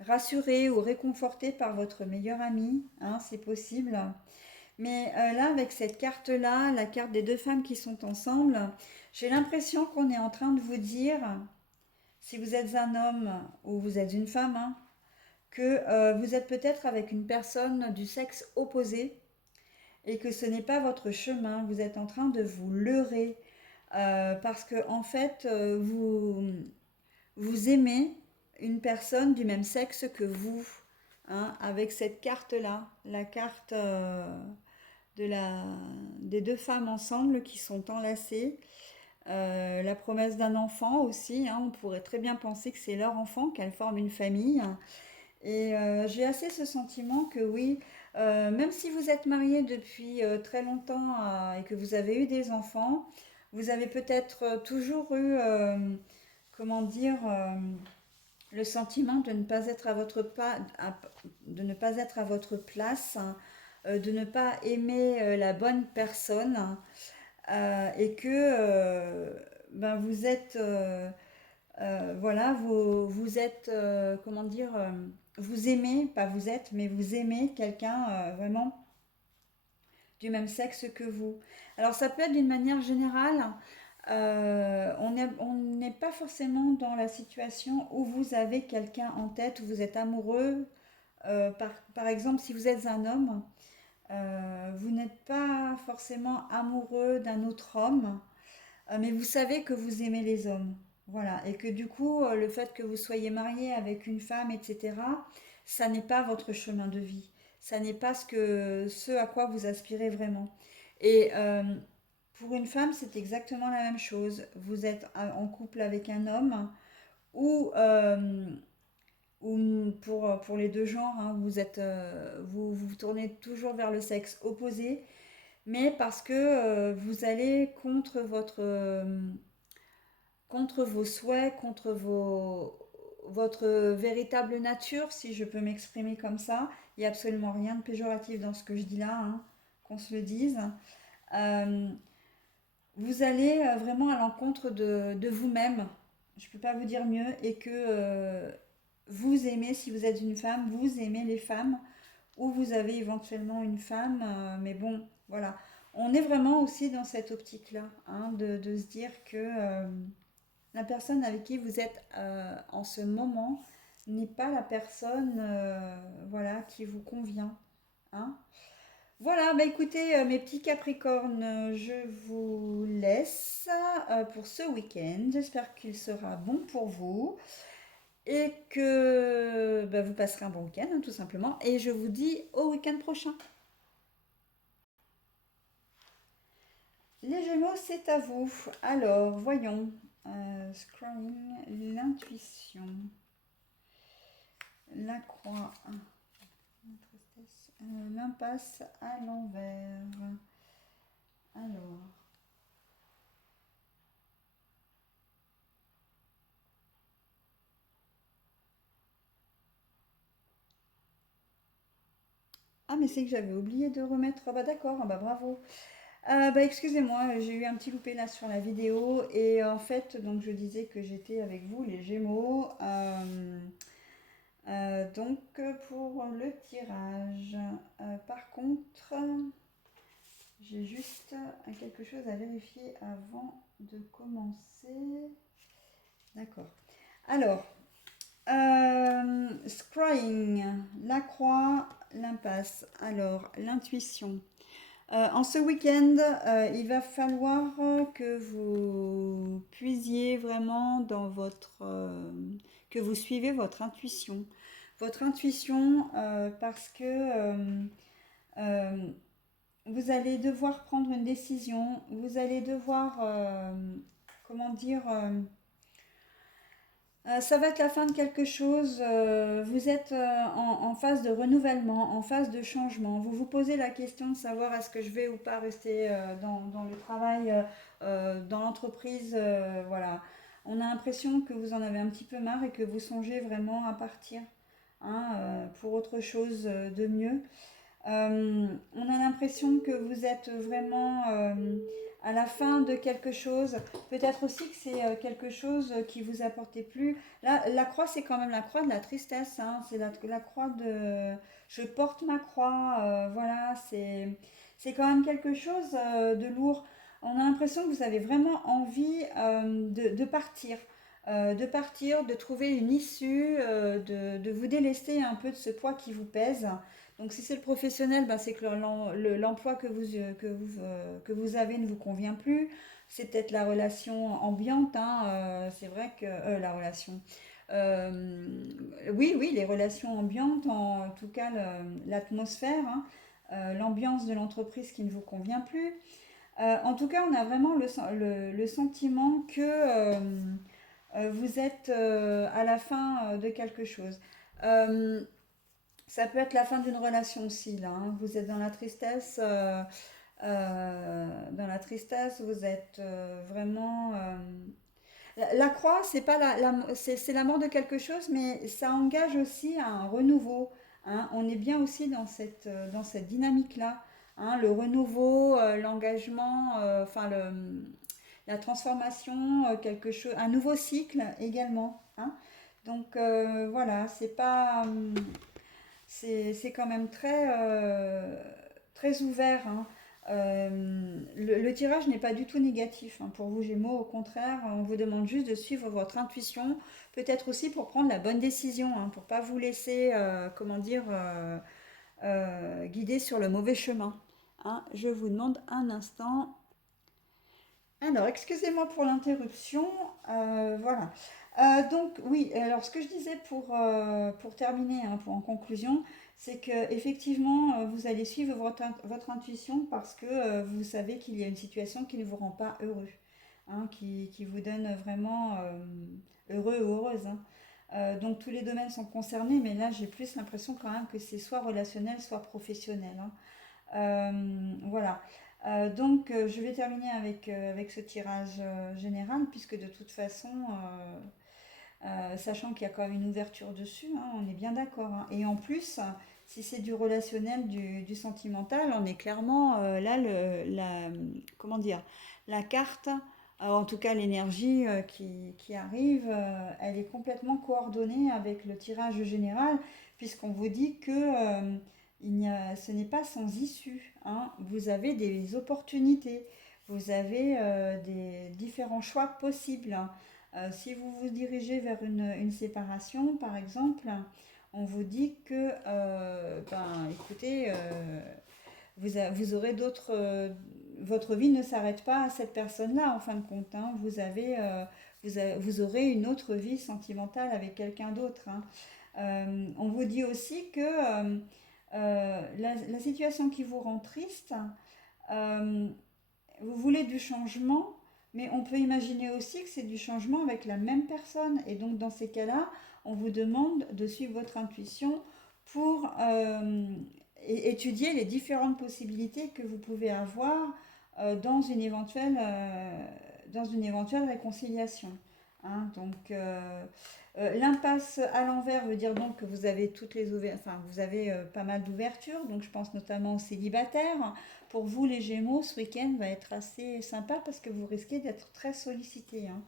rassurer ou réconforter par votre meilleur ami, hein, c'est possible. Mais là, avec cette carte-là, la carte des deux femmes qui sont ensemble, j'ai l'impression qu'on est en train de vous dire, si vous êtes un homme ou vous êtes une femme, hein, que vous êtes peut-être avec une personne du sexe opposé et que ce n'est pas votre chemin. Vous êtes en train de vous leurrer parce que en fait, vous aimez une personne du même sexe que vous, hein, avec cette carte-là, la carte de des deux femmes ensemble qui sont enlacées. La promesse d'un enfant aussi, hein, on pourrait très bien penser que c'est leur enfant, qu'elles forment une famille. Et j'ai assez ce sentiment que oui, même si vous êtes marié depuis très longtemps et que vous avez eu des enfants, vous avez peut-être toujours eu, comment dire, le sentiment de ne pas être à de ne pas être à votre place, hein, de ne pas aimer la bonne personne, hein, et que ben vous êtes voilà, vous êtes, comment dire, vous aimez, pas vous êtes, mais vous aimez quelqu'un vraiment du même sexe que vous. Alors ça peut être d'une manière générale, on n'est pas forcément dans la situation où vous avez quelqu'un en tête, où vous êtes amoureux. Par exemple, si vous êtes un homme, vous n'êtes pas forcément amoureux d'un autre homme, mais vous savez que vous aimez les hommes. Voilà. Et que du coup, le fait que vous soyez marié avec une femme, etc., ça n'est pas votre chemin de vie. Ça n'est pas ce à quoi vous aspirez vraiment. Et pour une femme, c'est exactement la même chose. Vous êtes en couple avec un homme ou, ou pour les deux genres, hein, vous tournez toujours vers le sexe opposé, mais parce que vous allez contre vos souhaits, votre véritable nature, si je peux m'exprimer comme ça. Il n'y a absolument rien de péjoratif dans ce que je dis là, hein, qu'on se le dise. Euh, vous allez vraiment à l'encontre de vous-même, je ne peux pas vous dire mieux, et que vous aimez, si vous êtes une femme, vous aimez les femmes, ou vous avez éventuellement une femme, mais bon, voilà. On est vraiment aussi dans cette optique-là, hein, de se dire que la personne avec qui vous êtes en ce moment n'est pas la personne voilà, qui vous convient. Hein. Voilà, bah écoutez, mes petits Capricornes, je vous laisse pour ce week-end. J'espère qu'il sera bon pour vous et que bah, vous passerez un bon week-end, hein, tout simplement. Et je vous dis au week-end prochain. Les Gémeaux, c'est à vous. Alors, voyons. Scrolling, l'intuition, la croix, l'impasse à l'envers. Alors, ah mais c'est que j'avais oublié de remettre. Ah bah d'accord, ah bah bravo. Bah excusez-moi, j'ai eu un petit loupé là sur la vidéo et en fait donc je disais que j'étais avec vous les Gémeaux. Donc pour le tirage, par contre, j'ai juste quelque chose à vérifier avant de commencer. D'accord. Alors, scrying, la croix, l'impasse. Alors, l'intuition. En ce week-end, il va falloir que vous puisiez vraiment dans que vous suivez votre intuition. Votre intuition, parce que euh, vous allez devoir prendre une décision, vous allez devoir, comment dire, ça va être la fin de quelque chose. Vous êtes en phase de renouvellement, en phase de changement. Vous vous posez la question de savoir est-ce que je vais ou pas rester dans le travail, dans l'entreprise. Voilà. On a l'impression que vous en avez un petit peu marre et que vous songez vraiment à partir, hein, pour autre chose de mieux. On a l'impression que vous êtes vraiment à la fin de quelque chose. Peut-être aussi que c'est quelque chose qui vous apportait plus. Là, la croix, c'est quand même la croix de la tristesse. Hein. C'est la croix de... Je porte ma croix. Voilà, c'est quand même quelque chose de lourd. On a l'impression que vous avez vraiment envie de partir. de partir, de trouver une issue, de vous délester un peu de ce poids qui vous pèse. Donc si c'est le professionnel, ben, c'est que l'emploi que vous avez ne vous convient plus. C'est peut-être la relation ambiante, hein, c'est vrai que la relation. euh, oui, oui, les relations ambiantes, en tout cas l'atmosphère, hein, l'ambiance de l'entreprise qui ne vous convient plus. En tout cas, on a vraiment le sentiment que vous êtes à la fin de quelque chose. Euh, Ça peut être la fin d'une relation aussi, là, hein. Vous êtes dans la tristesse, vous êtes vraiment. La croix, c'est pas c'est la mort de quelque chose, mais ça engage aussi à un renouveau, hein. On est bien aussi dans cette dynamique-là, hein. Le renouveau, l'engagement, enfin la transformation, quelque chose, un nouveau cycle également, hein. Donc voilà, c'est quand même très ouvert, hein. Le tirage n'est pas du tout négatif, hein, pour vous Gémeaux. Au contraire, on vous demande juste de suivre votre intuition, peut-être aussi pour prendre la bonne décision, hein, pour pas vous laisser, comment dire, guider sur le mauvais chemin, hein. Je vous demande un instant. Alors, excusez-moi pour l'interruption. Voilà. Donc, oui, alors ce que je disais pour terminer, hein, en conclusion, c'est que effectivement, vous allez suivre votre intuition parce que vous savez qu'il y a une situation qui ne vous rend pas heureux, hein, qui vous donne vraiment heureux ou heureuse, hein. Donc, tous les domaines sont concernés, mais là, j'ai plus l'impression quand même que c'est soit relationnel, soit professionnel, hein. Voilà. Donc, je vais terminer avec ce tirage général, puisque de toute façon, sachant qu'il y a quand même une ouverture dessus, hein, on est bien d'accord, hein. Et en plus, si c'est du relationnel, du sentimental, on est clairement là, comment dire, la carte, en tout cas l'énergie qui arrive, elle est complètement coordonnée avec le tirage général, puisqu'on vous dit que ce n'est pas sans issue, hein. Vous avez des opportunités, vous avez des différents choix possibles, hein. Si vous vous dirigez vers une séparation, par exemple, on vous dit que, ben, écoutez, vous aurez d'autres. Votre vie ne s'arrête pas à cette personne-là, en fin de compte, hein. Vous aurez une autre vie sentimentale avec quelqu'un d'autre, hein. On vous dit aussi que la situation qui vous rend triste, euh, vous voulez du changement, mais on peut imaginer aussi que c'est du changement avec la même personne. Et donc dans ces cas-là, on vous demande de suivre votre intuition pour étudier les différentes possibilités que vous pouvez avoir dans une éventuelle réconciliation, hein. Donc l'impasse à l'envers veut dire donc que vous avez enfin vous avez pas mal d'ouvertures. Donc je pense notamment aux célibataires. Pour vous, les Gémeaux, ce week-end va être assez sympa parce que vous risquez d'être très sollicité, hein.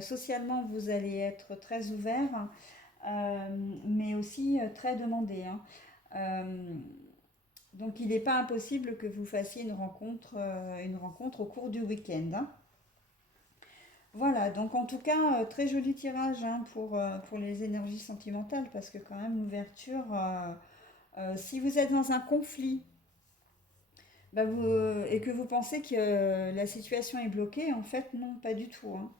Socialement, vous allez être très ouvert, mais aussi très demandé, hein. Euh, donc, il n'est pas impossible que vous fassiez une rencontre au cours du week-end, hein. Voilà, donc en tout cas, très joli tirage, hein, pour les énergies sentimentales, parce que quand même, l'ouverture, si vous êtes dans un conflit, bah, et que vous pensez que la situation est bloquée, en fait, non, pas du tout, hein.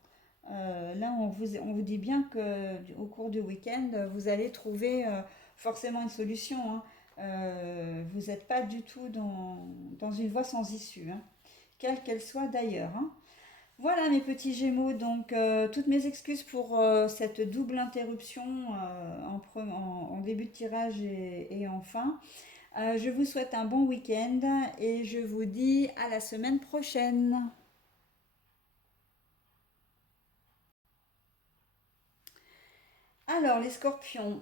Là, on vous dit bien qu'au cours du week-end, vous allez trouver forcément une solution, hein. Vous n'êtes pas du tout dans une voie sans issue, hein, quelle qu'elle soit d'ailleurs, hein. Voilà mes petits Gémeaux, donc toutes mes excuses pour cette double interruption en début de tirage et en fin. Je vous souhaite un bon week-end et je vous dis à la semaine prochaine. Alors les scorpions,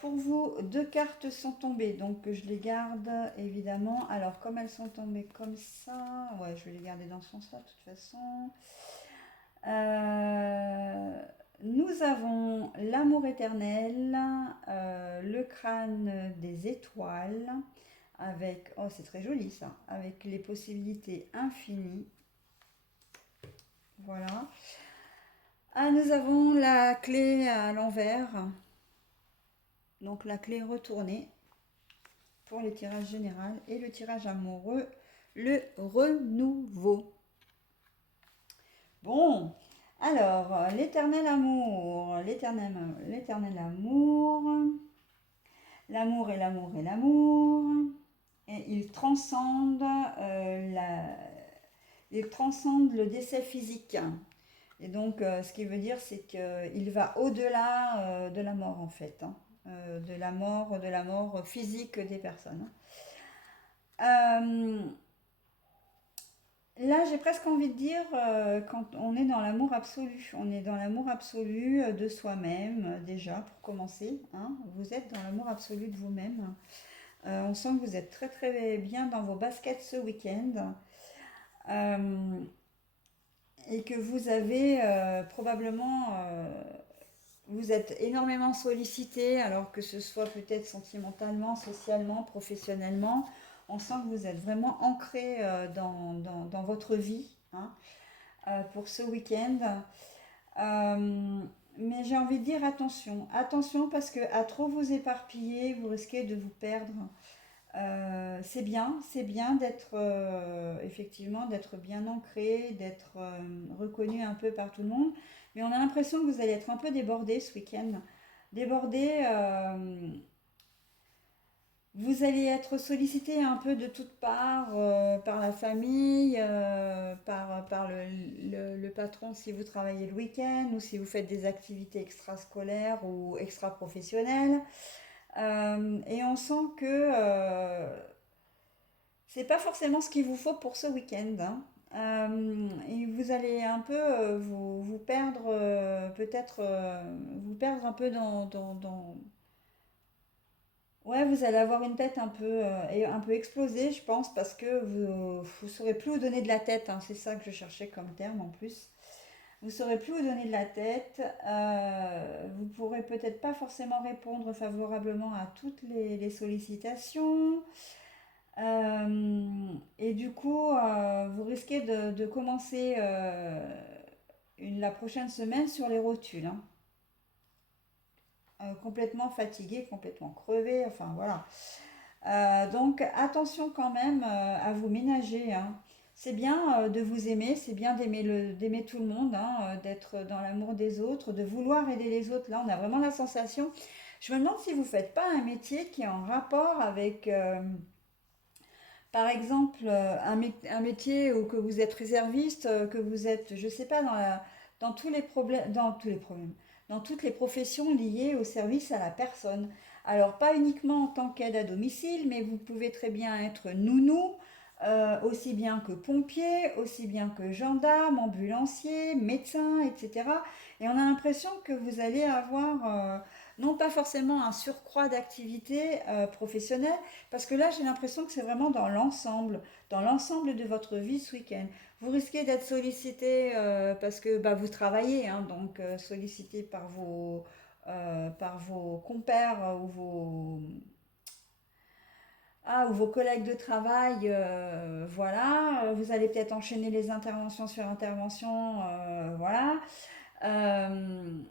pour vous, deux cartes sont tombées, donc je les garde évidemment. Alors comme elles sont tombées comme ça, ouais, je vais les garder dans ce sens-là de toute façon. Euh, Nous avons l'amour éternel, le crâne des étoiles, avec, oh c'est très joli ça, avec les possibilités infinies. Voilà. Ah, nous avons la clé à l'envers, donc la clé retournée pour les tirages général et le tirage amoureux, le renouveau. Bon, alors, l'éternel amour, l'éternel amour, l'amour et l'amour et l'amour, et il transcende le décès physique. Et donc, ce qui veut dire, c'est qu'il va au-delà de la mort, en fait, hein. De la mort physique des personnes. Euh, Là, j'ai presque envie de dire, quand on est dans l'amour absolu, on est dans l'amour absolu de soi-même, déjà, pour commencer, hein. Vous êtes dans l'amour absolu de vous-même. On sent que vous êtes très très bien dans vos baskets ce week-end. Euh, et que vous avez probablement, vous êtes énormément sollicité, alors que ce soit peut-être sentimentalement, socialement, professionnellement. On sent que vous êtes vraiment ancré dans votre vie, hein, pour ce week-end. Euh, mais j'ai envie de dire attention, attention parce que à trop vous éparpiller, vous risquez de vous perdre. C'est bien d'être effectivement d'être bien ancré, d'être reconnu un peu par tout le monde, mais on a l'impression que vous allez être un peu débordé ce week-end. Débordé, vous allez être sollicité un peu de toutes parts, par la famille, par le patron si vous travaillez le week-end ou si vous faites des activités extrascolaires ou extra-professionnelles. Et on sent que c'est pas forcément ce qu'il vous faut pour ce week-end, hein. Et vous allez un peu vous perdre, peut-être vous perdre un peu Ouais, vous allez avoir une tête un peu explosée, je pense, parce que vous saurez plus où donner de la tête, hein. C'est ça que je cherchais comme terme en plus. Vous saurez plus où donner de la tête. Vous pourrez peut-être pas forcément répondre favorablement à toutes les sollicitations. Et du coup, vous risquez de commencer la prochaine semaine sur les rotules, hein. Complètement fatigué, complètement crevé, enfin voilà. Donc attention quand même à vous ménager, hein. C'est bien de vous aimer, c'est bien d'aimer tout le monde, hein, d'être dans l'amour des autres, de vouloir aider les autres. Là, on a vraiment la sensation. Je me demande si vous ne faites pas un métier qui est en rapport avec par exemple, un métier où que vous êtes réserviste, que vous êtes, je sais pas, dans tous les problèmes, dans toutes les professions liées au service à la personne. Alors, pas uniquement en tant qu'aide à domicile, mais vous pouvez très bien être nounou, aussi bien que pompier, aussi bien que gendarme, ambulancier, médecin, etc. Et on a l'impression que vous allez avoir, non pas forcément un surcroît d'activité professionnelle, parce que là, j'ai l'impression que c'est vraiment dans l'ensemble de votre vie ce week-end. Vous risquez d'être sollicité parce que bah, vous travaillez, hein, donc sollicité par vos compères ou vos collègues de travail. Voilà. Vous allez peut-être enchaîner les interventions sur interventions. Voilà.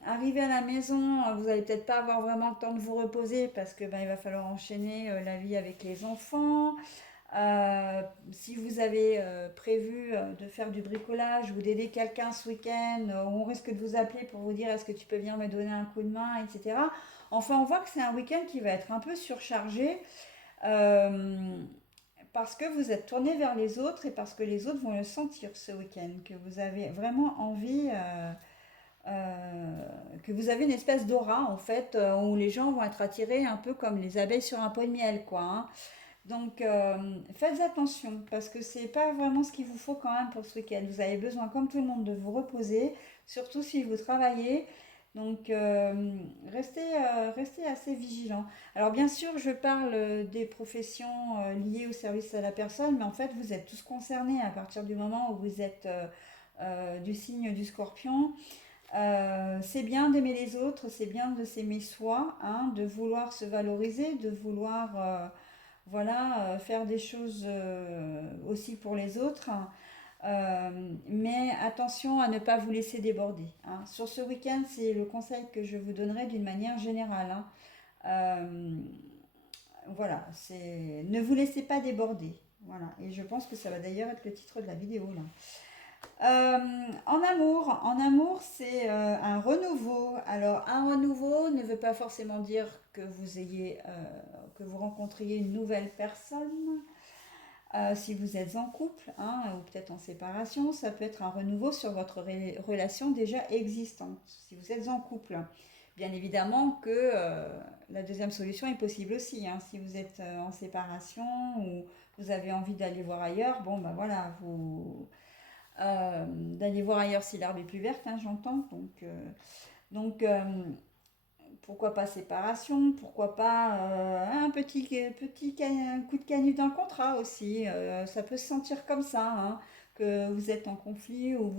Arrivé à la maison, vous allez peut-être pas avoir vraiment le temps de vous reposer parce que ben, il va falloir enchaîner la vie avec les enfants. Si vous avez prévu de faire du bricolage ou d'aider quelqu'un ce week-end, on risque de vous appeler pour vous dire est-ce que tu peux venir me donner un coup de main, etc. Enfin, on voit que c'est un week-end qui va être un peu surchargé euh, parce que vous êtes tourné vers les autres et parce que les autres vont le sentir ce week-end, que vous avez vraiment envie, que vous avez une espèce d'aura en fait, où les gens vont être attirés un peu comme les abeilles sur un pot de miel, quoi, hein. Donc, faites attention parce que c'est pas vraiment ce qu'il vous faut quand même pour ce week-end. Vous avez besoin, comme tout le monde, de vous reposer, surtout si vous travaillez. Donc, restez assez vigilant. Alors, bien sûr, je parle des professions liées au service à la personne, mais en fait, vous êtes tous concernés à partir du moment où vous êtes du signe du scorpion. C'est bien d'aimer les autres, c'est bien de s'aimer soi, hein, de vouloir se valoriser, de vouloir voilà, faire des choses aussi pour les autres. Mais attention à ne pas vous laisser déborder, hein. Sur ce week-end, c'est le conseil que je vous donnerai d'une manière générale, hein. Euh, voilà, c'est ne vous laissez pas déborder. Voilà, et je pense que ça va d'ailleurs être le titre de la vidéo là. En amour, c'est un renouveau. Alors, un renouveau ne veut pas forcément dire que que vous rencontriez une nouvelle personne. Si vous êtes en couple, hein, ou peut-être en séparation, ça peut être un renouveau sur votre relation déjà existante. Si vous êtes en couple, bien évidemment que la deuxième solution est possible aussi, hein. Si vous êtes en séparation ou vous avez envie d'aller voir ailleurs, bon ben voilà, vous d'aller voir ailleurs si l'herbe est plus verte, hein, j'entends. Donc, pourquoi pas séparation, pourquoi pas un un coup de canif dans le contrat aussi. Ça peut se sentir comme ça, hein, que vous êtes en conflit ou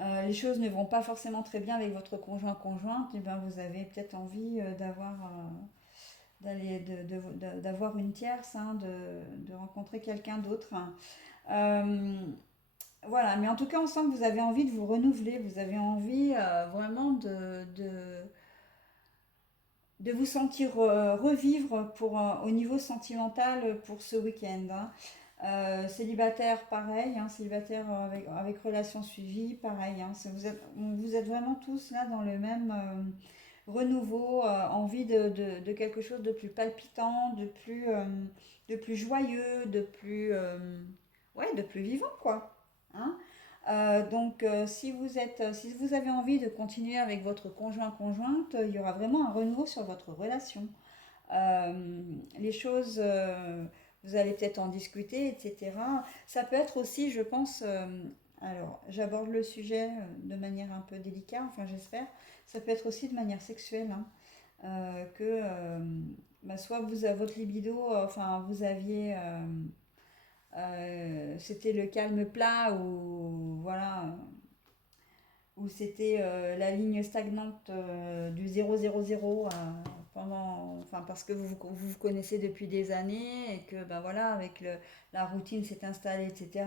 les choses ne vont pas forcément très bien avec votre conjointe, et ben vous avez peut-être envie d'avoir une tierce, hein, de rencontrer quelqu'un d'autre, hein. Euh, voilà, mais en tout cas, on sent que vous avez envie de vous renouveler, vous avez envie vraiment de vous sentir revivre au niveau sentimental pour ce week-end, hein. Célibataire, pareil, hein, célibataire avec relation suivie, pareil, hein. Vous êtes vraiment tous là dans le même renouveau, envie de quelque chose de plus palpitant, de plus joyeux, ouais, de plus vivant, quoi, hein. Donc, si vous avez envie de continuer avec votre conjointe, il y aura vraiment un renouveau sur votre relation. Les choses, vous allez peut-être en discuter, etc. Ça peut être aussi, je pense, alors j'aborde le sujet de manière un peu délicate, enfin j'espère, ça peut être aussi de manière sexuelle, hein, bah, soit votre libido, enfin vous aviez, c'était le calme plat ou voilà, où c'était la ligne stagnante du 000 enfin parce que vous connaissez depuis des années et que ben voilà avec la routine s'est installée, etc.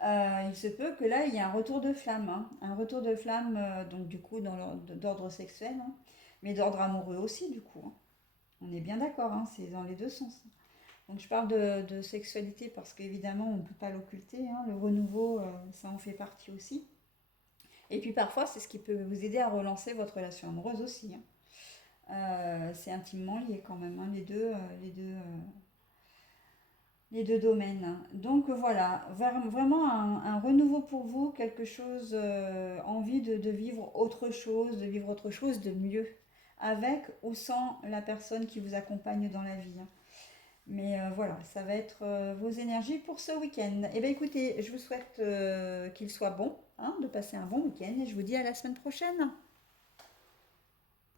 Il se peut que là il y ait un retour de flamme, hein. Un retour de flamme, donc du coup d'ordre sexuel, hein, mais d'ordre amoureux aussi du coup, hein. On est bien d'accord, hein, c'est dans les deux sens. Donc je parle de sexualité parce qu'évidemment on ne peut pas l'occulter, hein. Le renouveau, ça en fait partie aussi. Et puis parfois, c'est ce qui peut vous aider à relancer votre relation amoureuse aussi, hein. C'est intimement lié quand même, hein, les deux domaines. Donc voilà, vraiment un renouveau pour vous, quelque chose, envie de vivre autre chose, de vivre autre chose de mieux, avec ou sans la personne qui vous accompagne dans la vie, hein. Mais voilà, ça va être vos énergies pour ce week-end. Eh bien écoutez, je vous souhaite qu'il soit bon, hein, de passer un bon week-end et je vous dis à la semaine prochaine.